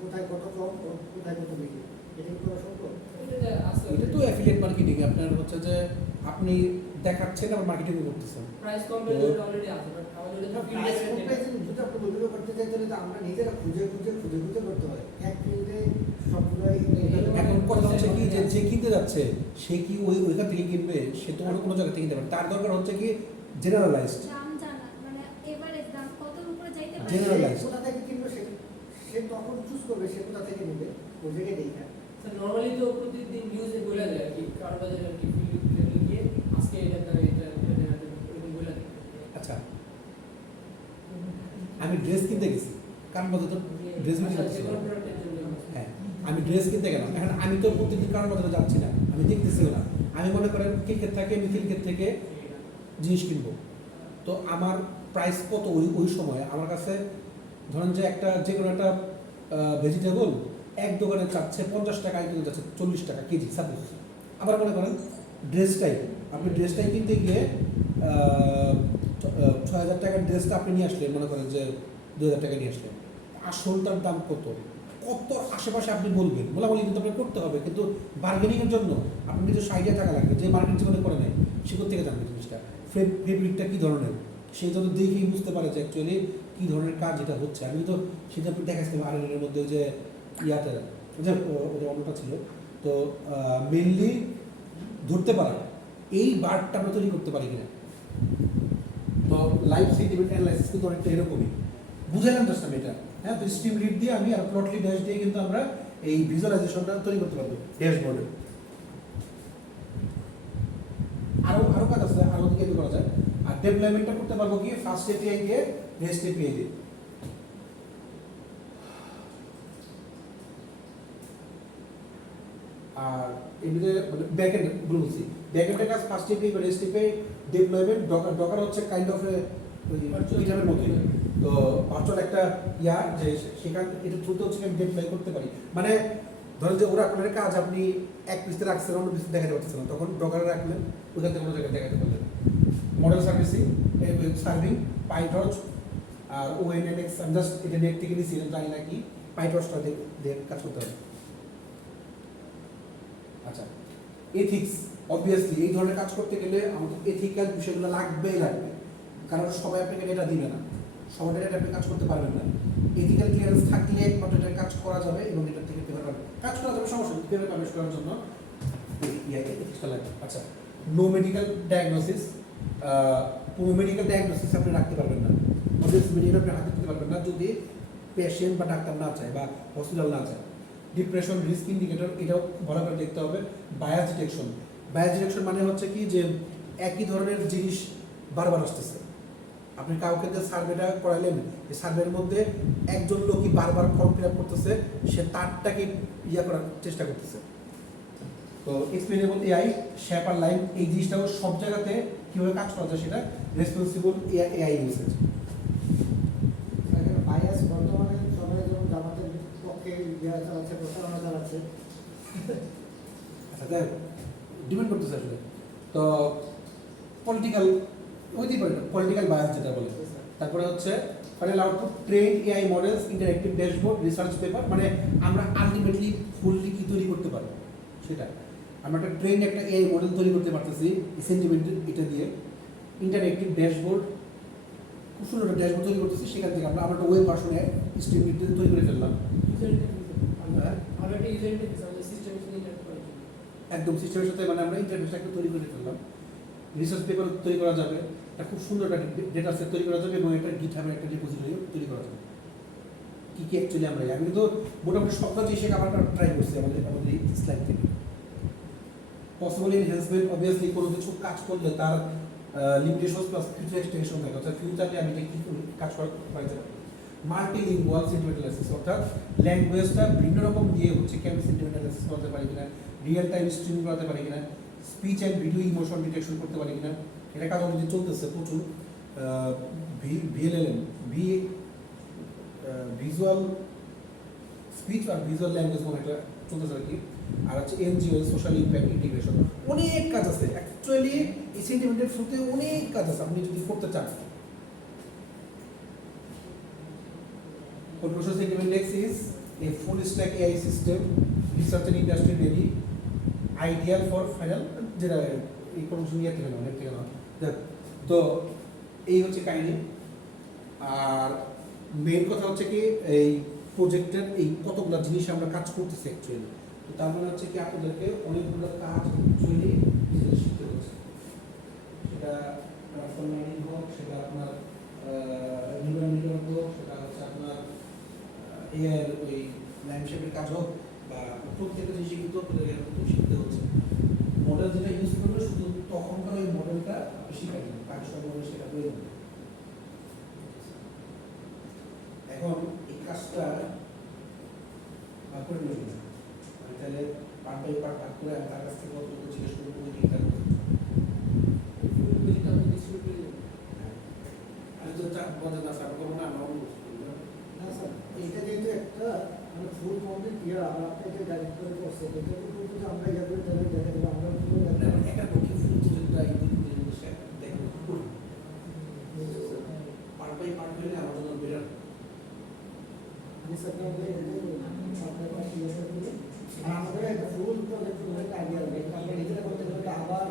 কোথায় কত কম, কোথায় কত বেশি, এটা কি করা সম্ভব? এটা আছে। এটা তো অ্যাফিলিয়েট মার্কেটিং, আপনার হচ্ছে যে আপনি দেখাচ্ছেন আর মার্কেটিং করতেছেন। প্রাইস কম্পেয়ার অলরেডি আছে, বাট আমাদের এটা প্রাইস কম্পারিজন যদি আপনি বিভিন্ন করতে চাই তাহলে তো আমরা নিজেরা খুঁজে করতে হয়, এক ফিল্ডে সবগুলোই। এখন কথা হচ্ছে কি যে যে কিনতে যাচ্ছে সে কি ওইখান থেকে কিনবে, সে তো অন্য কোনো জায়গা থেকে কিনতে পারে, তার দরকার হচ্ছে কি জেনারেলাইজড। দাম জানা, মানে এভারেজ দাম কতর উপরে যাইতে পারে। Generalize. কোথা থেকে কিনবে সে তখন চুজ করবে সে কোথা থেকে নেবে, ওই জায়গায় দেখা। স্যার নরমালি তো প্রতিদিন নিউজে বলে যায় কি কারণ বাজারে কি ফিল্ড গিয়ে আজকে এটা এরকম বলে দেয়। আচ্ছা, আমি ড্রেস কিনতে গেছি, কারণ বলতে তো ড্রেস কিনতে আচ্ছা, যাচ্ছি যে না। কোনো প্রোডাক্টের জন্য হ্যাঁ, আমি ড্রেস কিনতে গেলাম, এখন আমি তো প্রতিদিন কারণ বাজারে যাচ্ছি না, আমি দেখতেছিও না, আমি মনে করেন ক্রিকেট থেকে আমি ক্রিকেট থেকে জিনিস কিনবো, তো আমার প্রাইস কত ওই সময় আমার কাছে, ধরেন যে একটা যে কোনো একটা ভেজিটেবল এক দোকানে চাচ্ছে 50 টাকা, এক দোকানে যাচ্ছে 40 টাকা কেজি সাপোজ। আবার মনে করেন ড্রেসটাই, আপনি ড্রেসটাই কিনতে গিয়ে 6000 টাকার ড্রেসটা আপনি নিয়ে আসলেন, মনে করেন যে 2000 টাকা নিয়ে আসলেন, আসলটার দাম কত কত আশেপাশে আপনি বলবেন, বলাবলি কিন্তু আপনাকে করতে হবে, কিন্তু বার্গেনিংয়ের জন্য আপনার নিজস্ব আইডিয়া থাকা লাগবে, যে মার্কেট জীবনে করে নেয় সে থেকে জানবে জিনিসটা, ফেব্রিকটা কী ধরনের, সেই জন্য দেখেই বুঝতে পারে যে অ্যাকচুয়ালি কী ধরনের কাজ এটা হচ্ছে। আমি তো সেটা আপনি দেখাচ্ছিলাম আরেনের মধ্যে যে ইয়াতে যে ওদের অন্যটা ছিল, তো মেনলি ধরতে পারা এই বার্ডটা আমরা তৈরি করতে পারি কিনা, তো লাইফ সেন্টিমেন্ট অ্যানালাইসিস কিন্তু অনেকটা এরকমই বুঝাইলাম জাস্ট আমি এটা। হ্যাঁ, তো স্ট্রিম লিড দিয়ে আমি আর প্লটলি ড্যাশ দিয়ে কিন্তু আমরা এই ভিজুয়ালাইজেশনটা তৈরি করতে পারবো ড্যাশবোর্ডে। আরও কাজ আছে, আরও দিকে করা যায়, আর ডেভেলপমেন্টটা করতে পারবো কি ফার্স্ট এপিআই দিয়ে রেস্ট এপিআই দিয়ে। আর এমনিতে মানে ব্যাকএন্ড বলছি ব্যাকএন্ডের কাজ ফার্স্ট স্টেপে বা স্টেপে ডিপ্লয়মেন্ট ডকার হচ্ছে কাইন্ড অফ গিটারের মতোই তো ভার্চুয়াল একটা ইয়া যে সেখান এটা থ্রুতে হচ্ছে আমি ডিপ্লয় করতে পারি মানে ধরেন যে ওরা আপনার কাজ আপনি এক পৃষ্ঠে রাখছেন অন্য পৃষ্ঠে দেখাতে পারতেছেন না তখন ডকারে রাখলেন ওখান থেকে কোনো জায়গায় দেখাতে পারলেন মডেল সার্ভিসিং সার্ভিং পাইটর্চ আর ওএনএলএক্স আমি জাস্ট এটা নেট থেকে নিয়েছি এটা জানি না কি পাইটর্চটা দিয়ে কাজ করতে হবে আচ্ছা এথিক্স অবভিয়াসলি এই ধরনের কাজ করতে গেলে আমাদের এথিক্যাল বিষয়গুলো লাগবেই লাগবে কারণ সবাই আপনাকে ডেটা দিবে না সবাই ডেটা আপনি কাজ করতে পারবেন না এথিক্যাল ক্লিয়ারেন্স থাকলে একমাত্র এটা কাজ করা যাবে এবং এটা থেকে পেপার পাবে কাজ করা যাবে সমস্যা নেই পেপার পাবলিশ করার জন্য এথিক্সটা লাগবে আচ্ছা নো মেডিকেল ডায়াগনোসিস কোনো মেডিকেল ডায়াগনোসিস আপনি রাখতে পারবেন না অবভিয়াস মেডিকেল আপনি হাতে দিতে পারবেন না যদি পেশেন্ট বা ডাক্তার না চায় বা হসপিটাল না চায় ডিপ্রেশন রিস্ক ইন্ডিকেটর এটাও ভালো করে দেখতে হবে বায়াস ডিটেকশন মানে হচ্ছে কি যে একই ধরনের জিনিস বারবার আসতেছে আপনি কাউকে যে সার্ভেটা করাইলেন এই সার্ভের মধ্যে একজন লোকই বারবার ফর্ম ফিল আপ করতেছে সে তারটাকে ইয়া করার চেষ্টা করতেছে তো এক্সপ্লেনেবল এআই শেপার লাইন এই জিনিসটাও সব জায়গাতে কীভাবে কাজ করা যায় সেটা রেসপন্সিবল এআই ইউসেজ বায়াস বর্তমানে সবাই যেমন জামাতের পক্ষে ইয়া চালাচ্ছে প্রচারণা চালাচ্ছে আচ্ছা দেখ ডিপেন্ড করতেছে আসলে তো পলিটিক্যাল হইতেই পারে পলিটিক্যাল বায়াস যেটা বলে তারপরে হচ্ছে final output train AI models interactive dashboard research paper মানে আমরা আলটিমেটলি ফুললি কি তৈরি করতে পারবো সেটা আমরা একটা ট্রেন একটা এআই মডেল তৈরি করতে পারতেছি সেন্টিমেন্ট এটা দিয়ে ইন্টারঅ্যাক্টিভ ড্যাশবোর্ড খুব সুন্দর একটা ড্যাশবোর্ড তৈরি করতেছি সেখান থেকে আমরা একটা ওয়েব ভার্সনে স্ট্রিম তৈরি করে ফেললাম আমরা একটা ইউজার ইন্টারফেস আমাদের সিস্টেমের সাথে ইন্টারফেস করার জন্য একদম সিস্টেমের সাথে মানে আমরা ইন্টারফেসটা একটা তৈরি করে ফেললাম রিসার্চ পেপার তৈরি করা যাবে একটা খুব সুন্দর একটা ডেটা সেট তৈরি করা যাবে এবং একটা গিটহাবের একটা রিপোজিটরি তৈরি করা যাবে কী কী অ্যাকচুয়ালি আমরা আমি কিন্তু মোটামুটি সব কাজ এসে আমরা ট্রাই করছি আমাদের এই স্লাইড থেকে পসিবল এনহ্যান্সমেন্ট অবভিয়াসলি কোনো কিছু কাজ করলে তার লিমিটেশন প্লাস ফিউচার এক্সটেনশন থাকে অর্থাৎ ফিউচারে আমি এটা কী কাজ করাতে পারি মাল্টিলিঙ্গুয়াল সেন্টিমেন্টাল অ্যানালাইসিস অর্থাৎ ল্যাঙ্গুয়েজটা ভিন্ন রকম দিয়ে হচ্ছে কি আমি সেন্টিমেন্টাল অ্যানালাইসিস করতে পারি কিনা রিয়েল টাইম স্ট্রিম করাতে পারি কিনা speech and video emotion detection করতে পারি কিনা এটা কাজ অলরেডি চলতেছে প্রচুর ভিএলএলএম ভিজুয়াল স্পিচ আর ভিজুয়াল ল্যাঙ্গুয়েজ মনে একটা চলতেছে আর কি আর হচ্ছে এনজিও সোশ্যাল ইম্প্যাক্ট ইন্টিগ্রেশন অনেক কাজ আছে অ্যাকচুয়ালি এই সেন্টিমেন্টের থ্রুতে অনেক কাজ আছে আপনি যদি করতে চান Conclusion Sentiment Index is a full stack AI system research and industry ready ideal for final যেটা এই conclusion নিয়ে থেকে অনেক থেকে না তো এই হচ্ছে কাহিনী আর মেইন কথা হচ্ছে কি এই প্রজেক্টের এই কতগুলো জিনিস আমরা কাজ করতেছি অ্যাকচুয়ালি তো তার মানে হচ্ছে কি আপনাদেরকে অনেকগুলো কাজ অ্যাকচুয়ালি নিজেদের শিখতে হচ্ছে সেটা ট্রান্সফার মাইনিং হোক সেটা আপনার নিউরাল নেটওয়ার্ক হোক সেটা হচ্ছে আপনার এর ওই ল্যান্ডশেপের কাজ হোক বা প্রত্যেকটা জিনিস কিন্তু শিখতে হচ্ছে মডেল যেটা ইউজ করবে শুধু তখনকার ওই মডেলটা শিখাই না বাকি সব মডেল সেটা হয়ে যাবে এখন এই কাজটা করে নেবেন আমি তাহলে পার্ট বাই পার্ট ভাগ করে আমি তার কাছ থেকে কতটুকু জিজ্ঞেস করবো ওই দিকটা যেটা আমি ডিস্ট্রিবিউট করে দেব আমি তো বলতে না সাপোর্ট করবো না আমরা না স্যার এইটা যেহেতু একটা মানে ফুল কমপ্লিট ইয়ার আমরা আপনাকে ডাইরেক্ট করে করছে এটা কিন্তু আমরা ইয়া করে তাহলে দেখা যাবে আমরা পুরো একটা পক্ষে ফুল যেটা এই জিনিসটা দেখেন পার্ট বাই পার্ট হলে আমার জন্য বেটার আমি স্যার আপনার পাশে ইয়ে করে আর আমাদের একটা ফুল প্রজেক্ট আইডিয়া হবে আমরা নিজেরা করতে করতে আবার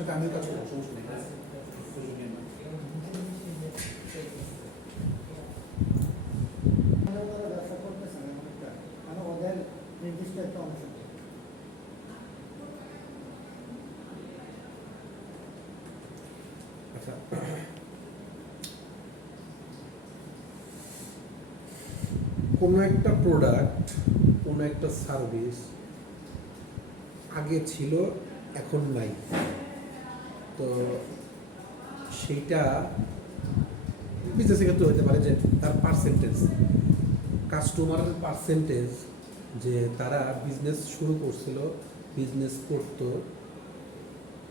সাথে আমিও কাজ করবো, সমস্যা নেই, হ্যাঁ? সুযোগ নিয়ে নাও। ওরা ব্যবসা করতেছে না অনেকটা, কারণ ওদের নির্দিষ্ট একটা অংশ। আচ্ছা, কোনো একটা প্রোডাক্ট, কোনো একটা সার্ভিস আগে ছিল এখন নাই, তো সেইটা বিজনেসের ক্ষেত্রে হতে পারে যে তার পার্সেন্টেজ, কাস্টমারের পার্সেন্টেজ, যে তারা বিজনেস শুরু করছিল, বিজনেস করতো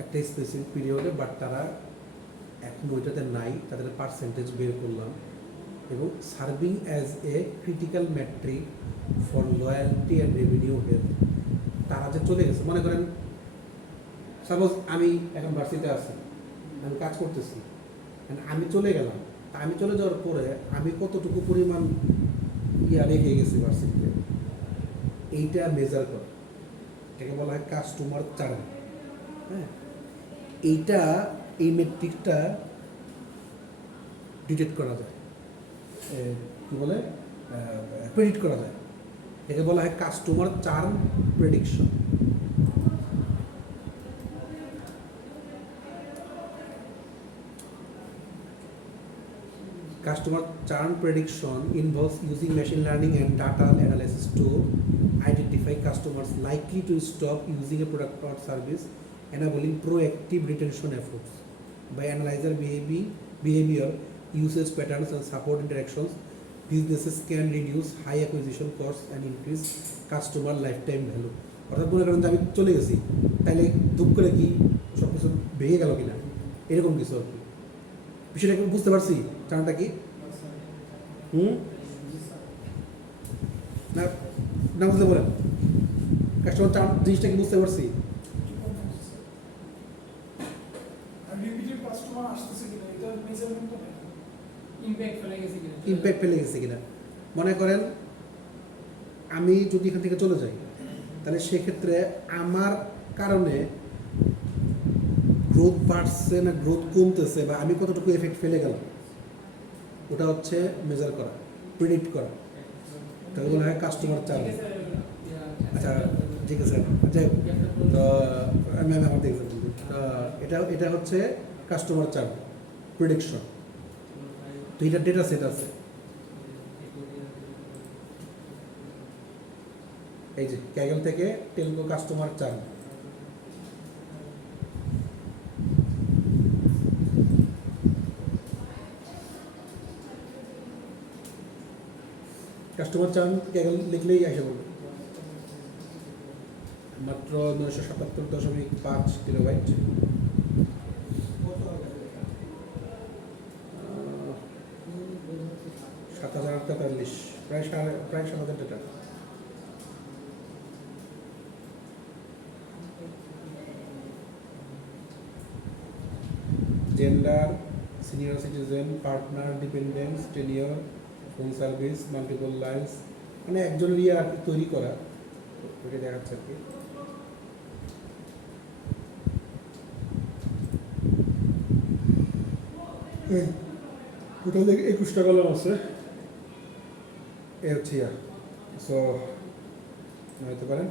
একটা স্পেসিফিক পিরিয়ডে, বাট তারা এখন ওইটাতে নাই, তাদের পার্সেন্টেজ বের করলাম, এবং serving as a critical matric for loyalty and revenue health. তারা যে চলে গেছে, মনে করেন সাপোজ আমি এখন ভার্সিটিতে আছি, আমি কাজ করতেছি, আমি চলে গেলাম, তা আমি চলে যাওয়ার পরে আমি কতটুকু পরিমাণ রেখে গেছি ভার্সিটিতে, এইটা মেজার করা, এটাকে বলা হয় কাস্টমার চার্ন। হ্যাঁ, এইটা, এই মেট্রিকটা ডিটেক্ট করা যায়, কী বলে, প্রেডিক্ট করা যায়, একে বলা হয় customer চার্ন prediction. Customer churn prediction involves using machine learning and data analysis to identify customers likely to stop using a product or service, enabling proactive retention efforts. By analyzing behavior, usage patterns, and support interactions, businesses can reduce high acquisition costs and increase customer lifetime value. অর্থাৎ মনে করেন যে আমি চলে গেছি, তাহলে দুঃখ করে কি সব কিছু ভেঙে গেল কিনা, এরকম কিছু আর কি। বিষয়টা কি বুঝতে পারছি? চারণটা কি? না না বুঝতে বলেন, কাস্টমার চার্ন জিনিসটা কি বুঝতে পারছি? ইম্প্যাক্ট ফেলে গেছে কিনা। মনে করেন আমি যদি এখান থেকে চলে যাই, তাহলে সেক্ষেত্রে আমার কারণে গ্রোথ বাড়ছে না গ্রোথ কমতেছে, বা আমি কতটুকু এফেক্ট ফেলে গেলাম, ওটা হচ্ছে মেজার করা, প্রেডিক্ট করা, এটা বলা হয় কাস্টমার চার্ন। আচ্ছা ঠিক আছে, যাই হোক, তো আমি আমার দেখলাম, এটা হচ্ছে কাস্টমার চার্ন প্রেডিকশন। তো এটা ডেটা সেট আছে, এই যে ক্যাগল থেকে Telco customer churn. Customer churn Kaggle লিখলেই আসে বলবে, মাত্র 977.5 কিলোবাইট, 7043, প্রায় 7,000 ডেটা। Gender, senior citizen, partner, dependence, tenure, phone service, multiple lines, মানে একজনের আর কি তৈরি করা, ওটা দেখাচ্ছে আর কি। টোটাল 21টা কলম আছে, এ হচ্ছে সো হতে পারেন।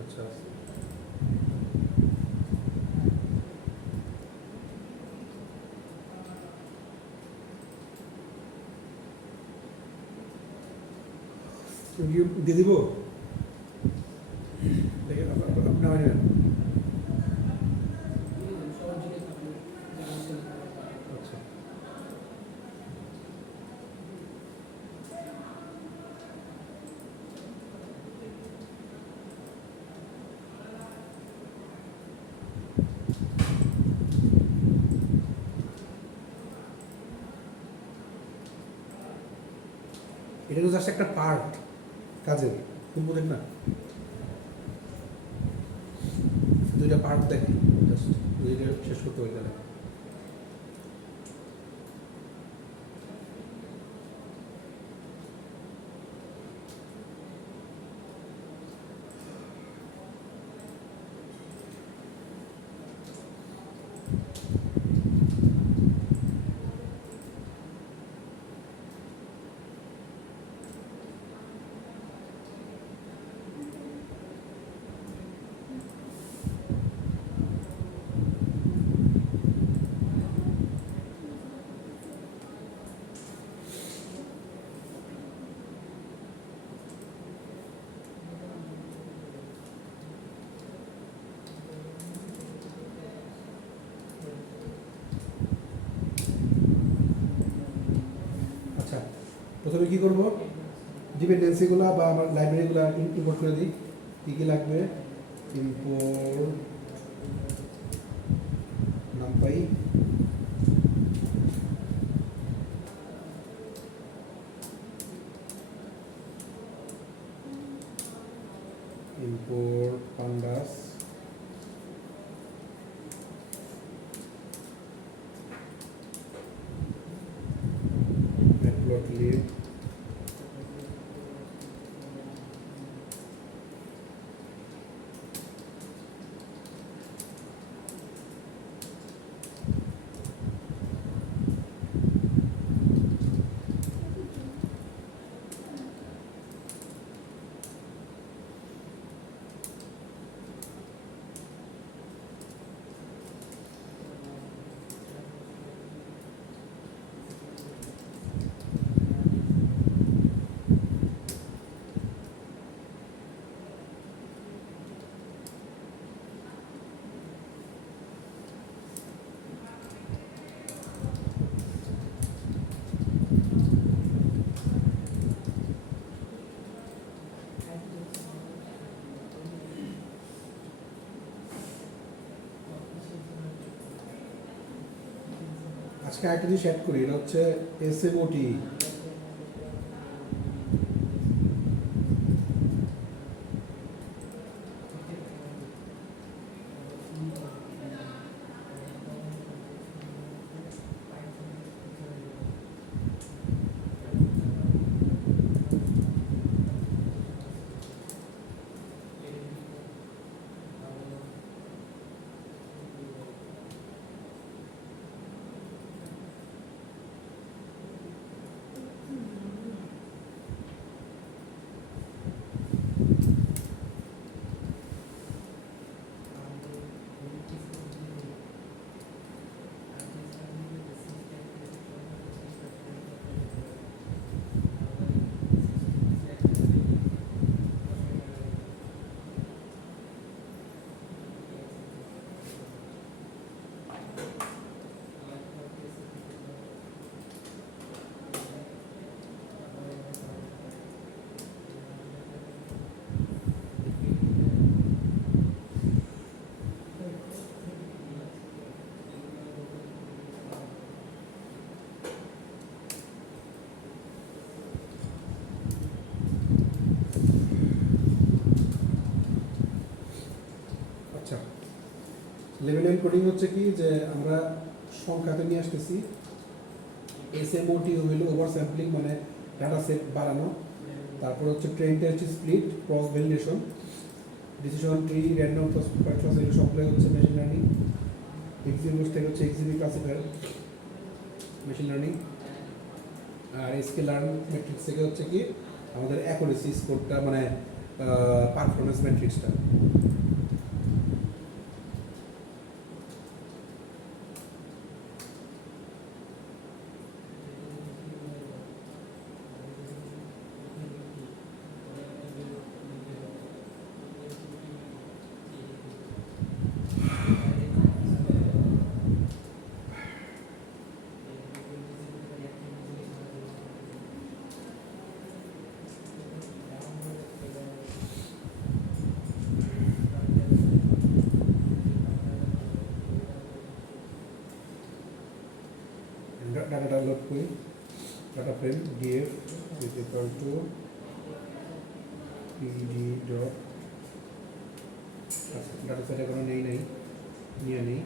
আচ্ছা দিয়ে দিব দেখে আপনি হয় না সবার জন্য থাকবে যারা আসলে আচ্ছা এটা তো জাস্ট একটা পার্ট কাজের খুব বোঝেন না দুইটা পার্ট দেখি জাস্ট দুইটা শেষ করতে পারি তাহলে আচ্ছা প্রথমে কি করব ডিপেন্ডেন্সিগুলো বা আমার লাইব্রেরিগুলো ইম্পোর্ট করে দিই কী কী লাগবে import NumPy import pandas matplotlib আজকে একটা জিনিস অ্যাড করি এটা হচ্ছে এসএমওটি আচ্ছা লেভেল এনকোডিং হচ্ছে কি যে আমরা সংখ্যাতে নিয়ে আসতেছি এসএমওটি হইলো ওভার স্যাম্পলিং মানে ডাটা সেট বাড়ানো তারপর হচ্ছে train test split cross validation decision tree random class এগুলো সবগুলো হচ্ছে মেশিন লার্নিং এক্সিবিউস থেকে হচ্ছে এক্সিবি ক্লাসিফায়ার মেশিন লার্নিং আর স্কেল লার্ন ম্যাট্রিক্স থেকে হচ্ছে কি আমাদের অ্যাকুরেসি স্কোরটা মানে পারফরমেন্স ম্যাট্রিক্সটা। ডাটাটা লোড করি, data frame DF is equal to PD dot, data set এখনো নেই নিয়ে নেই।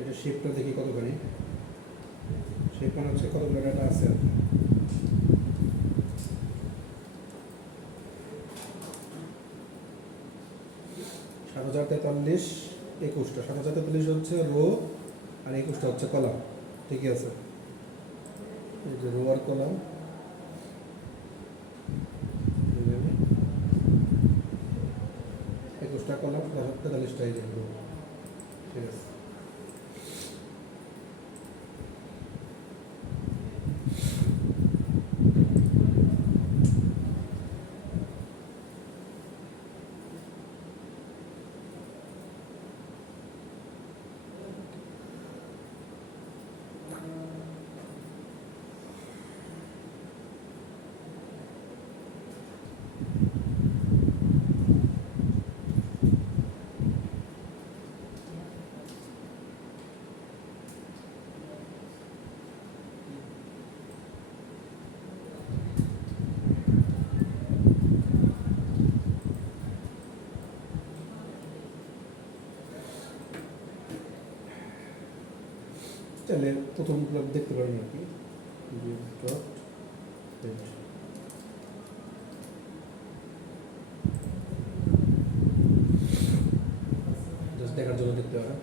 এটা শেপটা দেখি কতখানি, শেপ মনে হচ্ছে কতগুলো ডাটা আছে। 7043 21টা, 7043 হচ্ছে রো আর 21টা হচ্ছে কলাম, ঠিকই আছে। এই যে রো আর কলাম, 21টা কলাম, 43টা এই যে রো, ঠিক আছে। তাহলে প্রথমগুলো দেখতে পারেন আর কি, ডট জাস্ট দেখার জন্য দেখতে পারেন।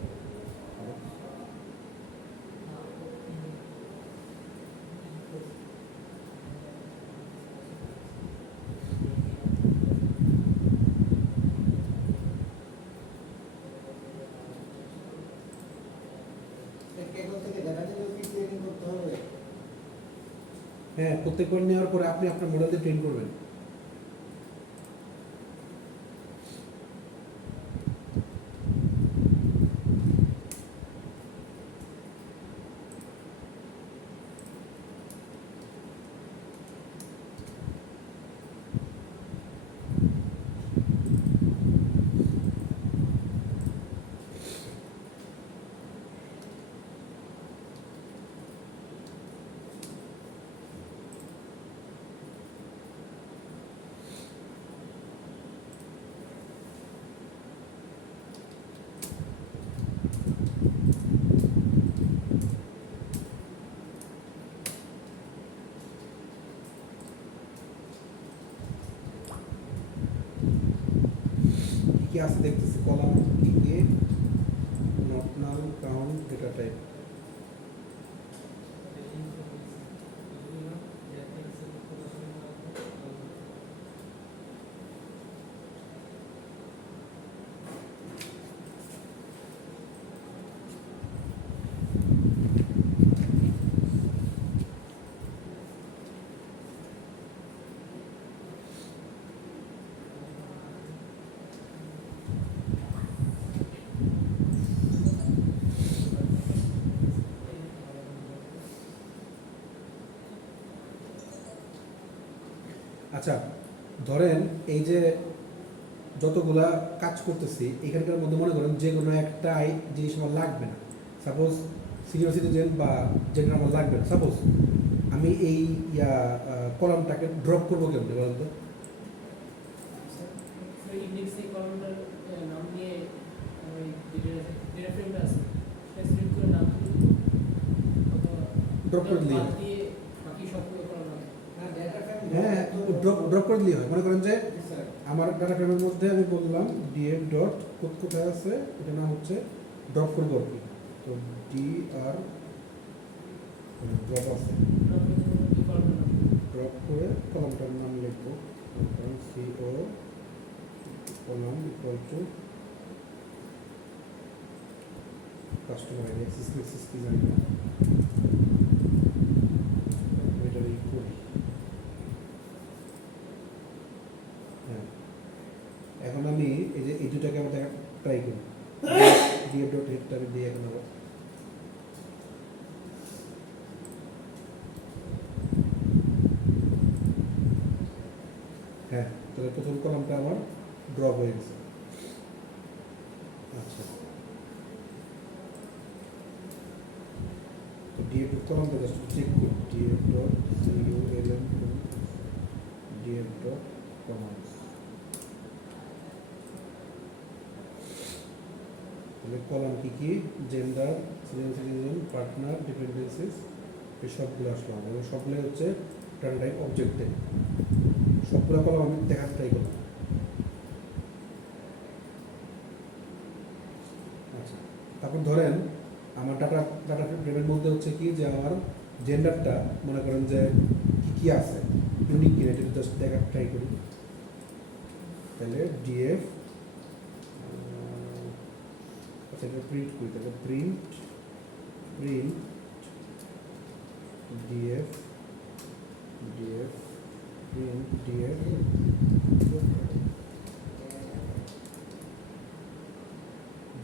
কেবল থেকে ডাটা নিয়ে কি ট্রেনিং করতে হবে? হ্যাঁ, প্রত্যেকবার নেওয়ার পরে আপনি আপনার মডেল দিয়ে ট্রেন করবেন। কি আছে দেখতেছি, কলাম কি এ not null count data type. আচ্ছা, ধরেন এই যে যতগুলা কাজ করতেছি এখানকার মধ্যে মনে করেন যে কোনো একটা জিনিস আমার লাগবে না, সাপোজ সিনিয়র সিটিজেন বা জেন্ডার আমার লাগবে না, সাপোজ আমি এই কলামটাকে ড্রপ করবো কেমনি বলেন তো? ইন্ডেক্সে কলামটার নাম দিয়ে ওই ডেটা ফ্রেমটা আছে সিলেক্ট করে নাম ড্রপ করে দিলেই হয়। দিয়ে বাকি সবগুলো কলাম আছে। হ্যাঁ ডেটা ফ্রেম হ্যাঁ ড্রপ করে দিলেই হয়। মনে করেন যে আমার ডাটা ফ্রেমের মধ্যে আমি বললাম ডিএফ ডট কোথায় আছে, এটা নাম হচ্ছে ড্রপ করবো আর কি। তো ডি আর ড্রপ আছে, এই কলামটার নাম ড্রপ করে কলামটার নাম লিখবো, সিও column equal to customer ID access কি জানি না, এটা করি। হ্যাঁ এখন আমি এই যে এই দুটাকে আবার দেখা ট্রাই করি, ডিএফ ডট হেডটা আমি দিয়ে এখন আবার হ্যাঁ, তাহলে প্রথম কলামটা আমার ড্রপ হয়ে গেছে। আচ্ছা, তো ডিএফ কলামটা জাস্ট চেক করি, ডিএফ ডট সিইউএলএম ডিএফ ডট কমান্ডস, তাহলে কলাম কি কি, gender, senior citizen, partner, dependencies, এই সবগুলো আসলো আমার, এবং সবগুলো হচ্ছে ডাটা টাইপ অবজেক্টে, সবগুলো কলাম আমি দেখার ট্রাই করলাম। আচ্ছা, তারপর ধরেন আমার ডাটা ফ্রেমের মধ্যে হচ্ছে কি যে আমার জেন্ডারটা মনে করেন যে কি কি আছে ইউনিক কিনা, এটা জাস্ট দেখার ট্রাই করি। তাহলে ডিএফ, আচ্ছা এটা প্রিন্ট করি, তাহলে print DF print DF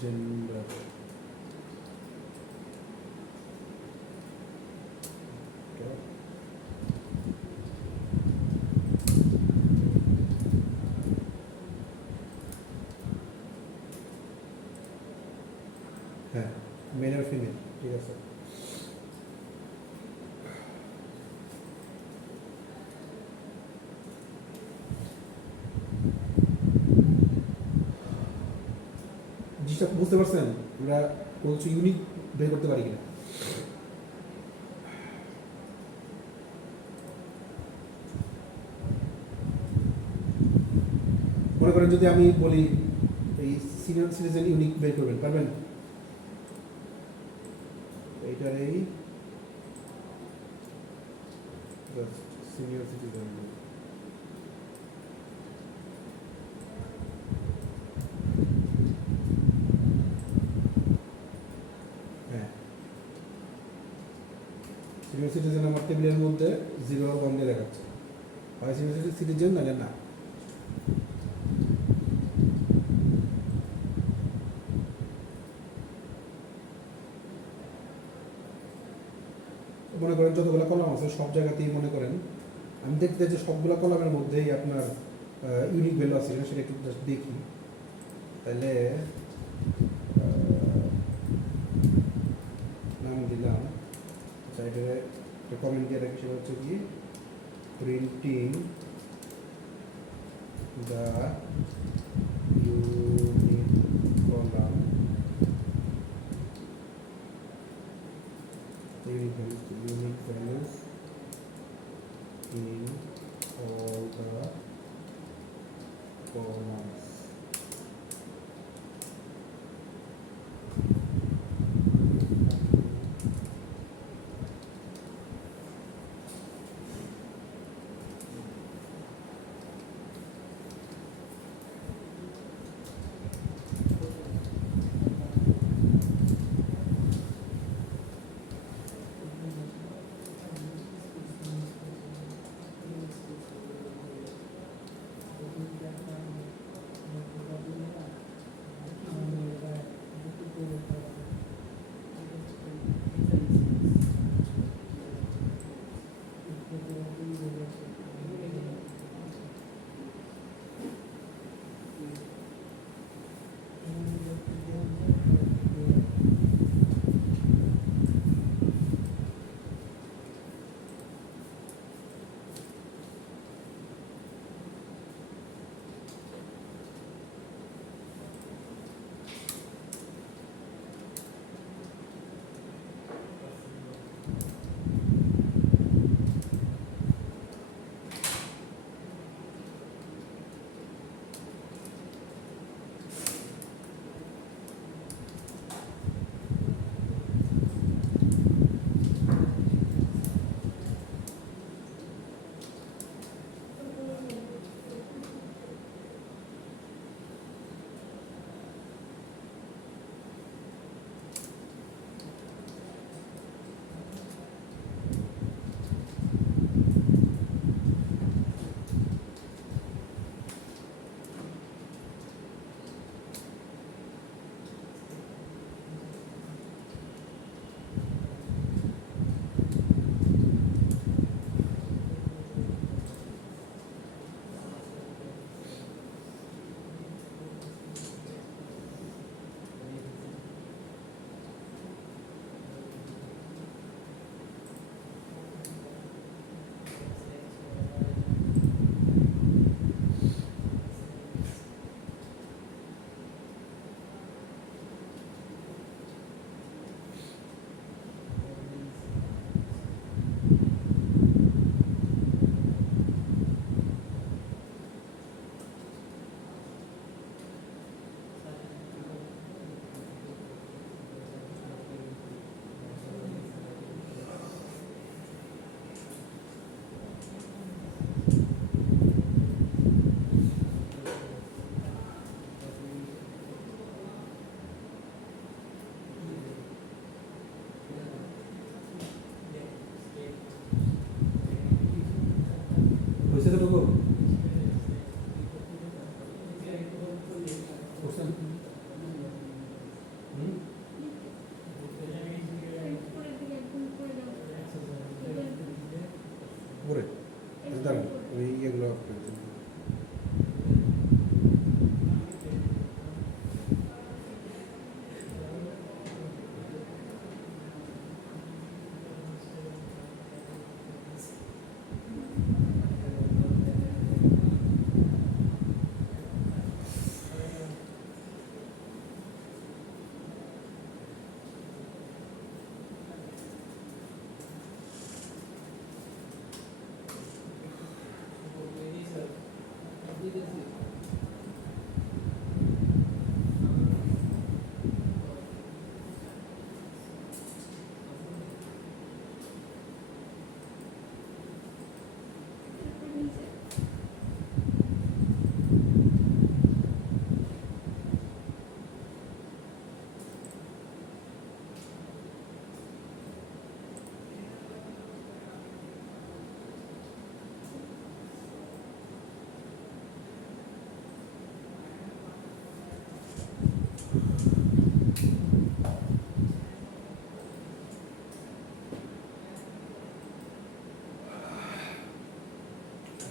gender হ্যাঁ, মেল আর ফিমেল, ঠিক আছে। জিনিসটা বুঝতে পারছেন আমরা কোনো কিছু ইউনিক বের করতে পারি কিনা? মনে করেন যদি আমি বলি এই সিনিয়র সিটিজেন ইউনিক বের করবেন, পারবেন? এইটার এই সিনিয়র সিটিজেন, হ্যাঁ সিনিয়র সিটিজেন আমার টেবিলের মধ্যে 0 আর 1 দিয়ে দেখাচ্ছে, হয় সিনিয়র সিটিজেন নাহলে না। মনে করেন যতগুলো কলাম আছে সব জায়গাতেই মনে করেন আমি দেখতে যে সবগুলো কলামের মধ্যেই আপনার ইউনিক ভ্যালু আছে কিনা সেটা একটু জাস্ট দেখি। তাহলে নাম দিলাম, সাইডে একটা কমেন্ট দিয়ে রাখি, সেটা হচ্ছে কি printing the unique column unique values in all the columns.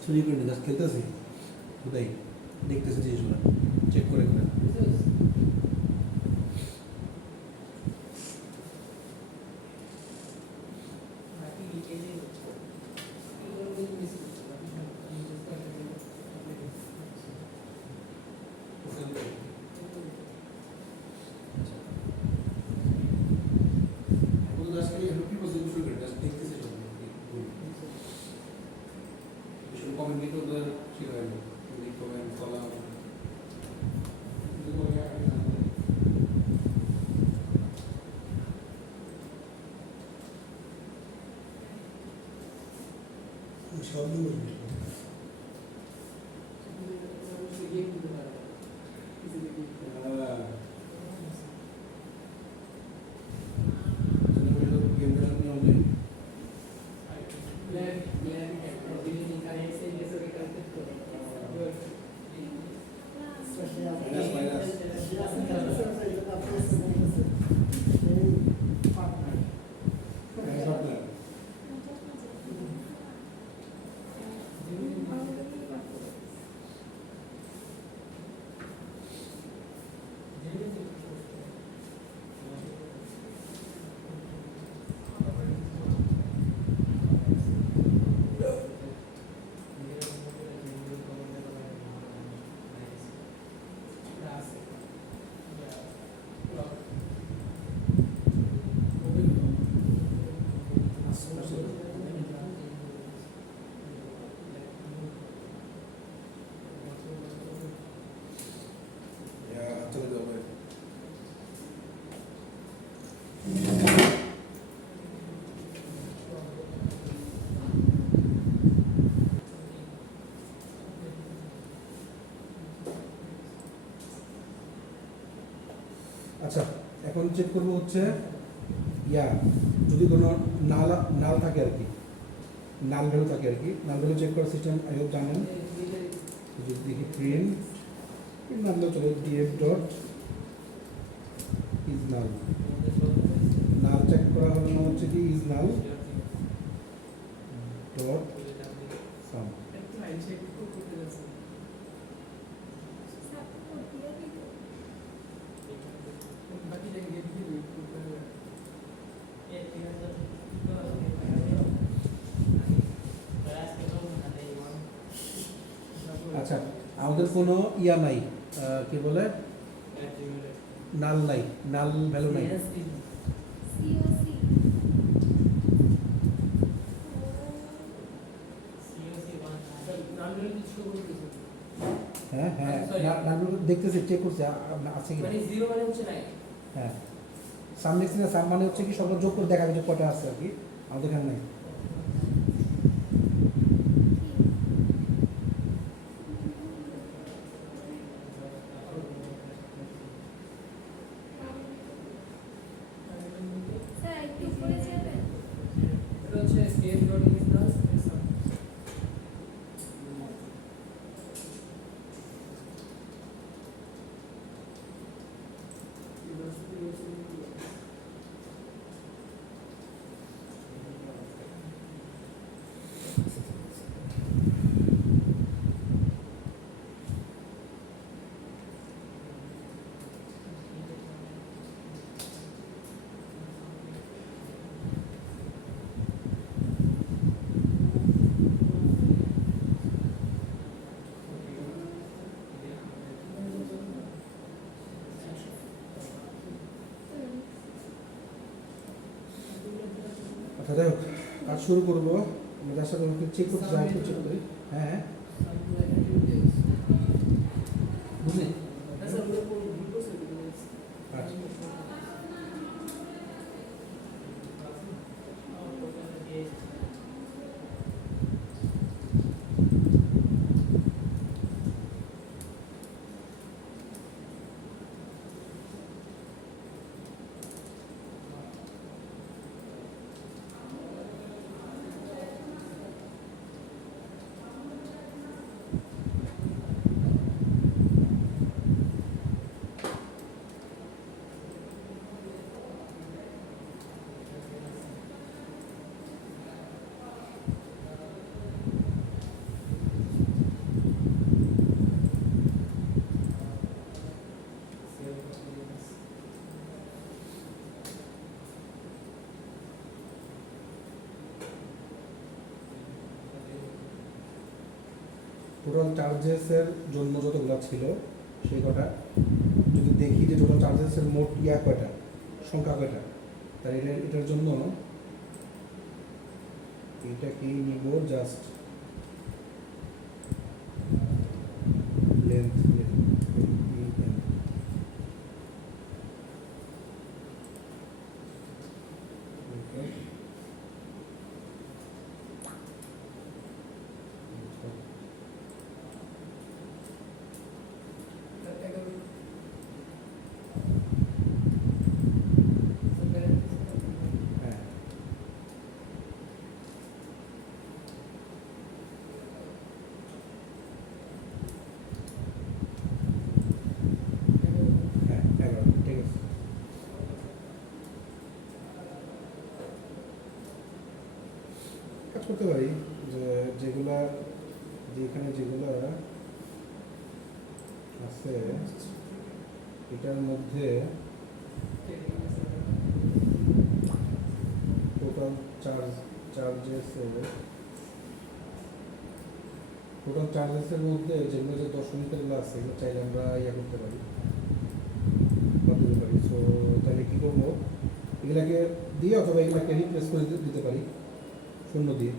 চুরি করে নি জাস্ট খেলতেছি খুদাই দেখতেছি জিনিসগুলো চেক করে করে আচ্ছা এখন চেক করবো হচ্ছে ইয়া যদি কোনো নাল নাল থাকে আর কি নাল ভ্যালু থাকে আর কি নাল ভ্যালু চেক করার সিস্টেম আই হোপ জানেন যদি দেখি প্রিন্ট নাল চলে DF dot is null null check করা হলো না হচ্ছে কি ইজ নাল ডট সাম আচ্ছা আমাদের কোনো ইয়া নাই কি বলে নাল নাই নাল ভ্যালু নাই সিওসি হ্যাঁ হ্যাঁ নাল দেখতেছি চেক করছি আছে কি মানে জিরো মানে হচ্ছে নাই হ্যাঁ সাম লিখছি না সাম মানে হচ্ছে কি সব যোগ করে দেখা যাবে কটা আছে আর কি আমাদের এখানে নাই স্যার একটু উপরে যাবেন এটা হচ্ছে স্কেল ডট ইনস্টান্স আচ্ছা যাই হোক কাজ শুরু করবো আমরা যার সাথে চেক করতে যাই একটু চেক করি হ্যাঁ বুঝলি আচ্ছা টোটাল চার্জেসের জন্য যতগুলো ছিল সেই কটা যদি দেখি যে টোটাল চার্জেসের মোট কয়টা সংখ্যা কয়টা, তাহলে এটার জন্য এটা কি নিব জাস্ট লেন্থ হ্যাঁ হ্যাঁ 11 ঠিক আছে। কাজ করতে পারি যে যেগুলা যেখানে যেগুলা আছে এটার মধ্যে টোটাল চার্জেসের মধ্যে যেগুলো যে দশমিকেরগুলো আছে এগুলো চাইলে আমরা করতে পারি বা দিতে পারি। সো তাহলে কী করবো, এগুলাকে দিয়ে অথবা এগুলাকে রিপ্লেস করে দিতে পারি শূন্য দিয়ে।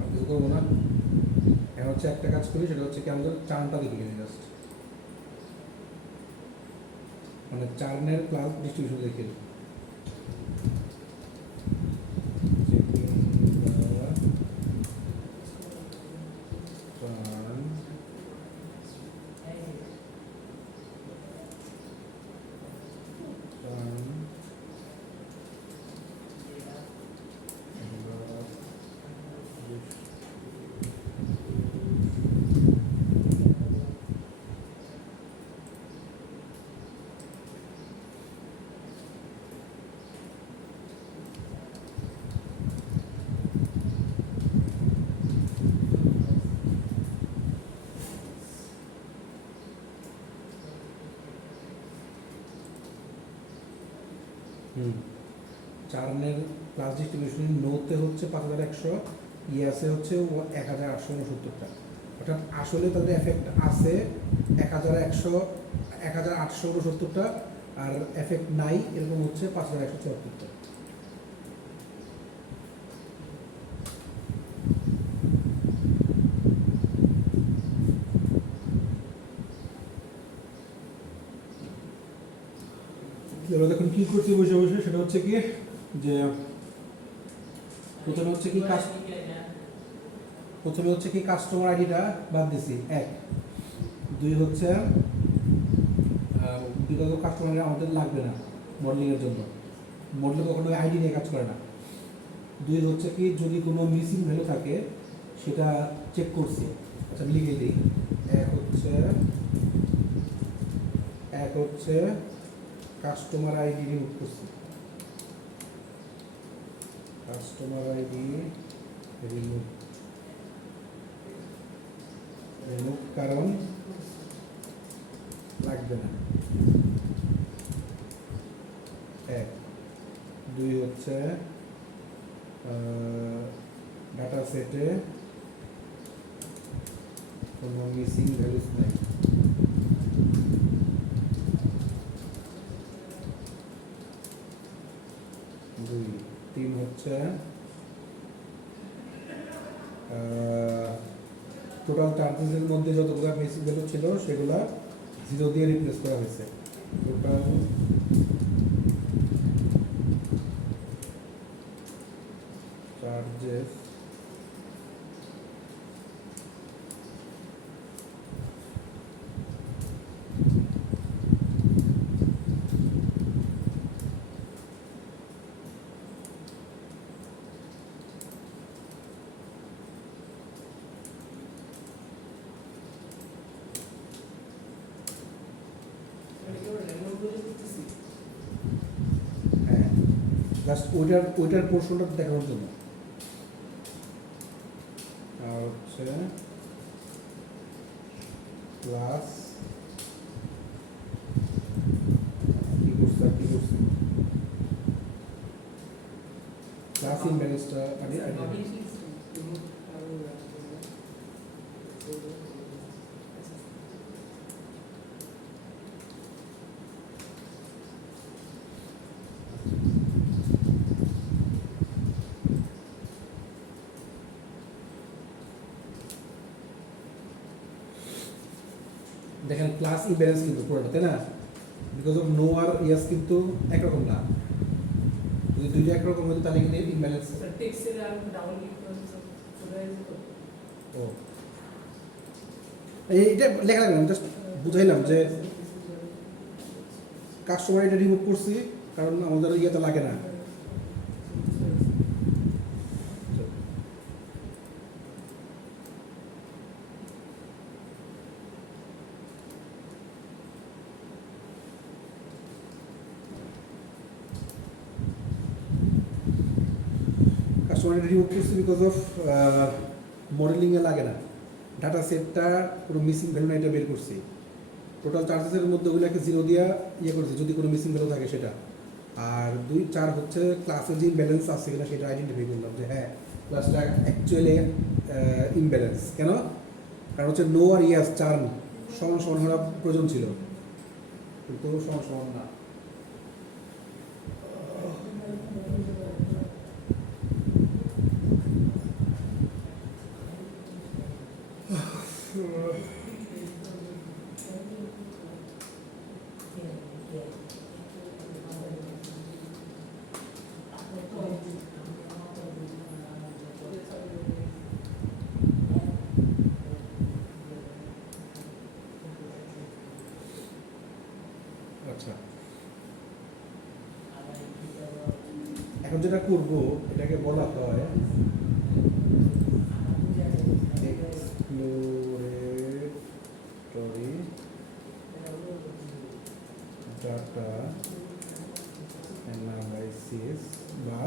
আর কিছু করবো না, এখন হচ্ছে একটা কাজ করি, সেটা হচ্ছে কি আমাদের চার্নটা দেখে নিই জাস্ট, মানে চার্নের ক্লাস ডিস্ট্রিবিউশন দেখে নিই। চার্নের ক্লাস ডিস্ট্রিবিউশন নোতে হচ্ছে 5100, ইয়াসে হচ্ছে 1869টা, অর্থাৎ আসলে তাদের এফেক্ট আছে 1869টা, আর এফেক্ট নাই এরকম হচ্ছে 5174টা। এবার দেখুন কি করছি বসে বসে, সেটা হচ্ছে কি যে প্রথমে হচ্ছে কি কাস্টমার আইডিটা বাদ দিছি 1, 2 হচ্ছে বিকজ অফ কাস্টমার আমাদের লাগবে না মডেলিংয়ের জন্য, মডেল কখনো আইডি নিয়ে কাজ করে না। 2 হচ্ছে কি যদি কোনো মিসিং ভ্যালু থাকে সেটা চেক করছি। আচ্ছা আমি লিখে দিই, 1 হচ্ছে কাস্টমার আইডি রিমুভ করছি, কাস্টমার আইডি রিমুভ কারণ লাগবে না 1। 2 হচ্ছে ডাটা সেটে কোনো মিসিং ভ্যালুস নাই। 3 হচ্ছে টোটাল চার্জেসের মধ্যে যতগুলো মিসিং ভ্যালু ছিল সেগুলা 0 দিয়ে রিপ্লেস করা হয়েছে। টোটাল চার্জেস হ্যাঁ জাস্ট ওইটার পোর্শনটা দেখানোর জন্য। আর হচ্ছে প্লাস কি করছে ক্লাস ইমব্যালেন্সটা দেখেন ক্লাস ইমব্যালেন্স কিন্তু পুরোটা, তাই না? বিকজ অফ নো আর ইয়েস কিন্তু একরকম না, যদি দুইটা একরকম হতো তাহলে কিন্তু ইমব্যালেন্স। ও এইটা লেখা লাগবে, আমি জাস্ট বুঝাইলাম যে কাস্টমার এটা রিমুভ করছি কারণ আমাদের ইয়েতে লাগে না। কাস্টমার এটা রিমুভ করছি বিকজ অফ মডেলিংয়ে লাগে না, ডাটা সেটটা পুরো মিসিং ভ্যালু না এটা বের করছি। টোটাল চার্জেসের মধ্যে ওগুলোকে 0 দিয়া ইয়ে করছি যদি কোনো মিসিং ভ্যালু থাকে সেটা। আর 2, 4 হচ্ছে ক্লাসের যে ইমব্যালেন্স আছে কিনা সেটা আইডেন্টিফাই করলাম যে হ্যাঁ ক্লাসটা অ্যাকচুয়ালি ইমব্যালেন্স। কেন? কারণ হচ্ছে নো আর ইয়েস 4 সমান সমান হওয়া প্রয়োজন ছিল, কিন্তু সমান সমান না। আচ্ছা এখন যেটা করব এটাকে বলা হয় এক্সপ্লোরেটরি ডাটা অ্যানালাইসিস বা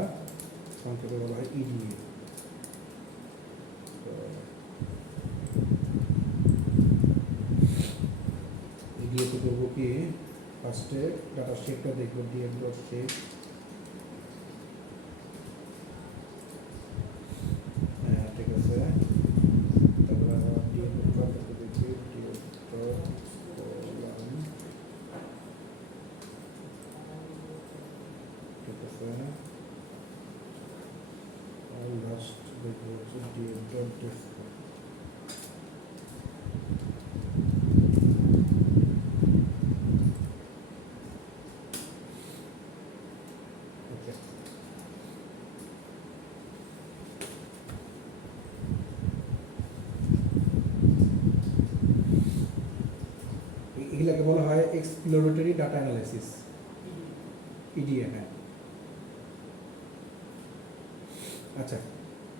সংক্ষেপে বলা হয় ইডিএ। ইডিএতে করবো কি, ফার্স্টে ডাটা শেপটা দেখবো, ডিএফ ডট শেপ। হ্যাঁ ঠিক আছে, তারপরে আবার ডিএফ ডট দেখবি, ডিএফ ডট কলাম। ঠিক আছে, আর লাস্ট দেখবো হচ্ছে ডিএফ ডট ডিসপ্লে। ওকে এগুলাকে বলা হয় এক্সপ্লোরেটরি ডাটা অ্যানালাইসিস, ইডিএ। হ্যাঁ, আচ্ছা,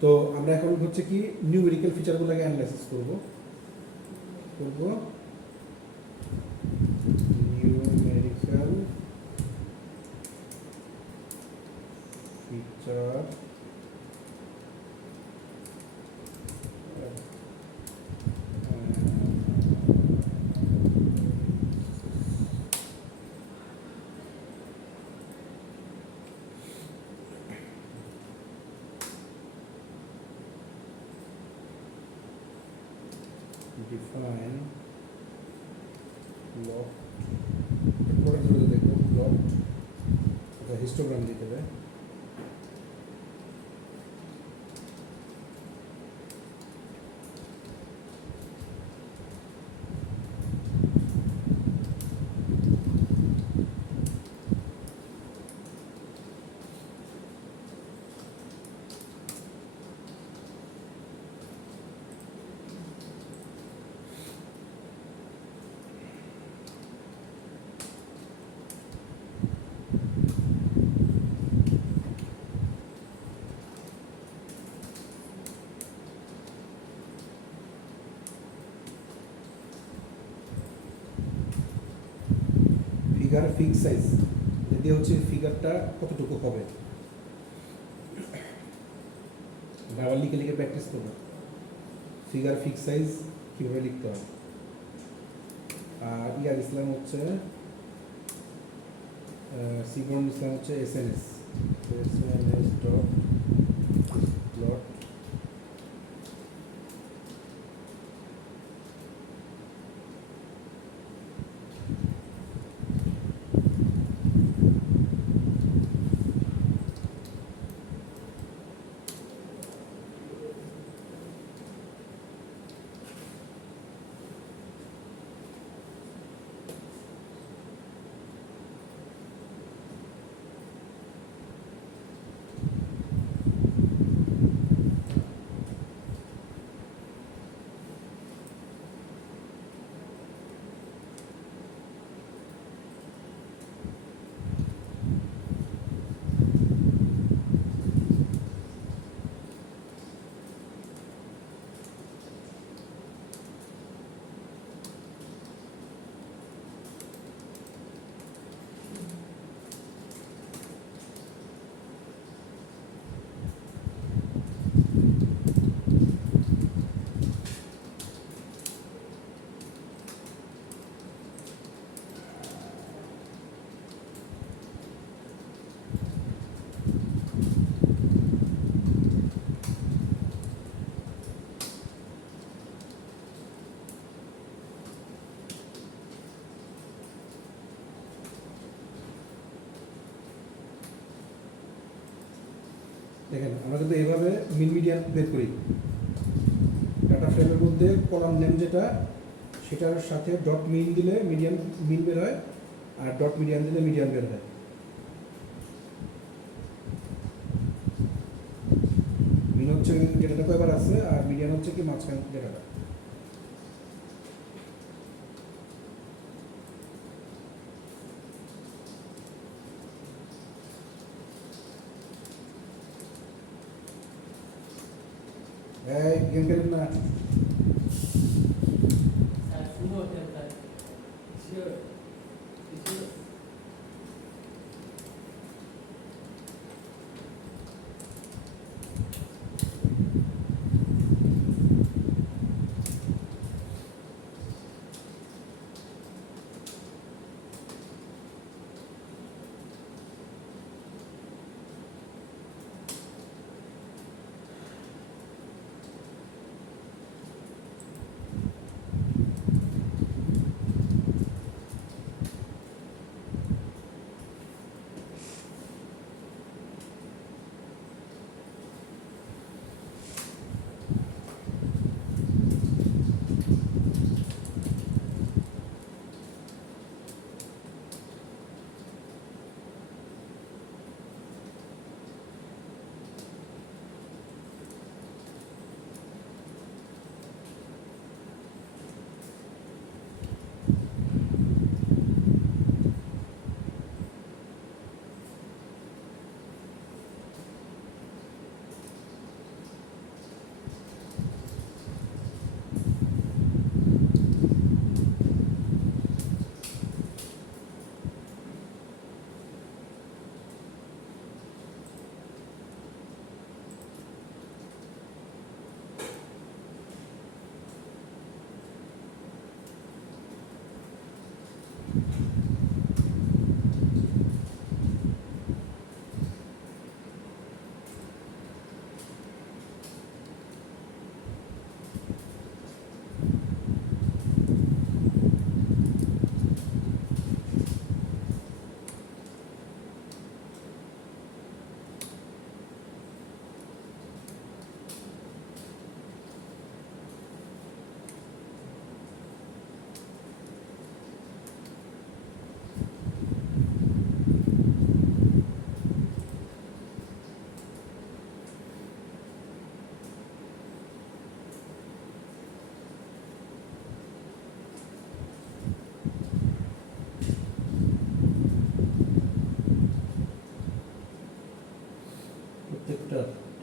তো আমরা এখন হচ্ছে কি নিউমেরিক্যাল ফিচারগুলোকে অ্যানালাইসিস করব নিউমেরিক্যাল ফিচার define block পরে ধরে দেখো ব্লক এটা হিস্টোগ্রাম দিতে হবে। ফিগার ফিক্স সাইজ যদি হচ্ছে ফিগারটা কতটুকু হবে, আবার লিখে লিখে প্র্যাকটিস করবো ফিগার ফিক্স সাইজ কীভাবে লিখতে হয়। আর ইয়ার ইসলাম হচ্ছে সিবন ইসলাম হচ্ছে এসএনএস ডট প্লট দেখেন আমরা কিন্তু এইভাবে মিন মিডিয়ান বের করি। ডাটা ফ্রেমের মধ্যে কলাম নেম যেটা সেটার সাথে ডট মিন দিলে মিডিয়ান মিন বের হয়, আর ডট মিডিয়ান দিলে মিডিয়ান বের হয়। মিন হচ্ছে যেটা কয়বার আছে, আর মিডিয়ান হচ্ছে কি মাঝখান যেটা। গেম খেলেন না? স্যার শুরু হতে স্যার শিওর শিওর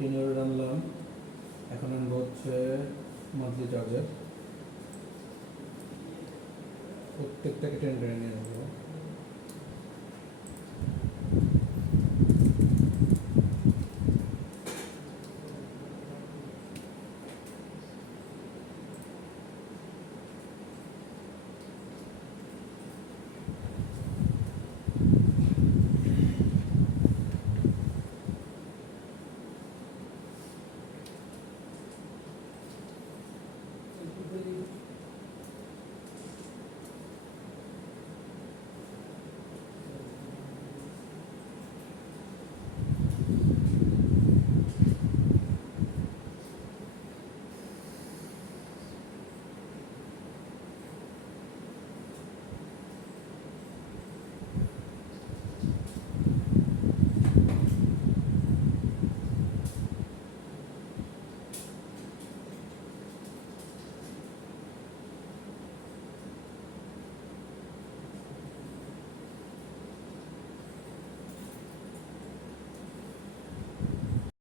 কন্টিনিউর আনলাম। এখন আনবো হচ্ছে মান্থলি চার্জার, প্রত্যেকটাকে টেনে টেনে নিয়ে নেবো।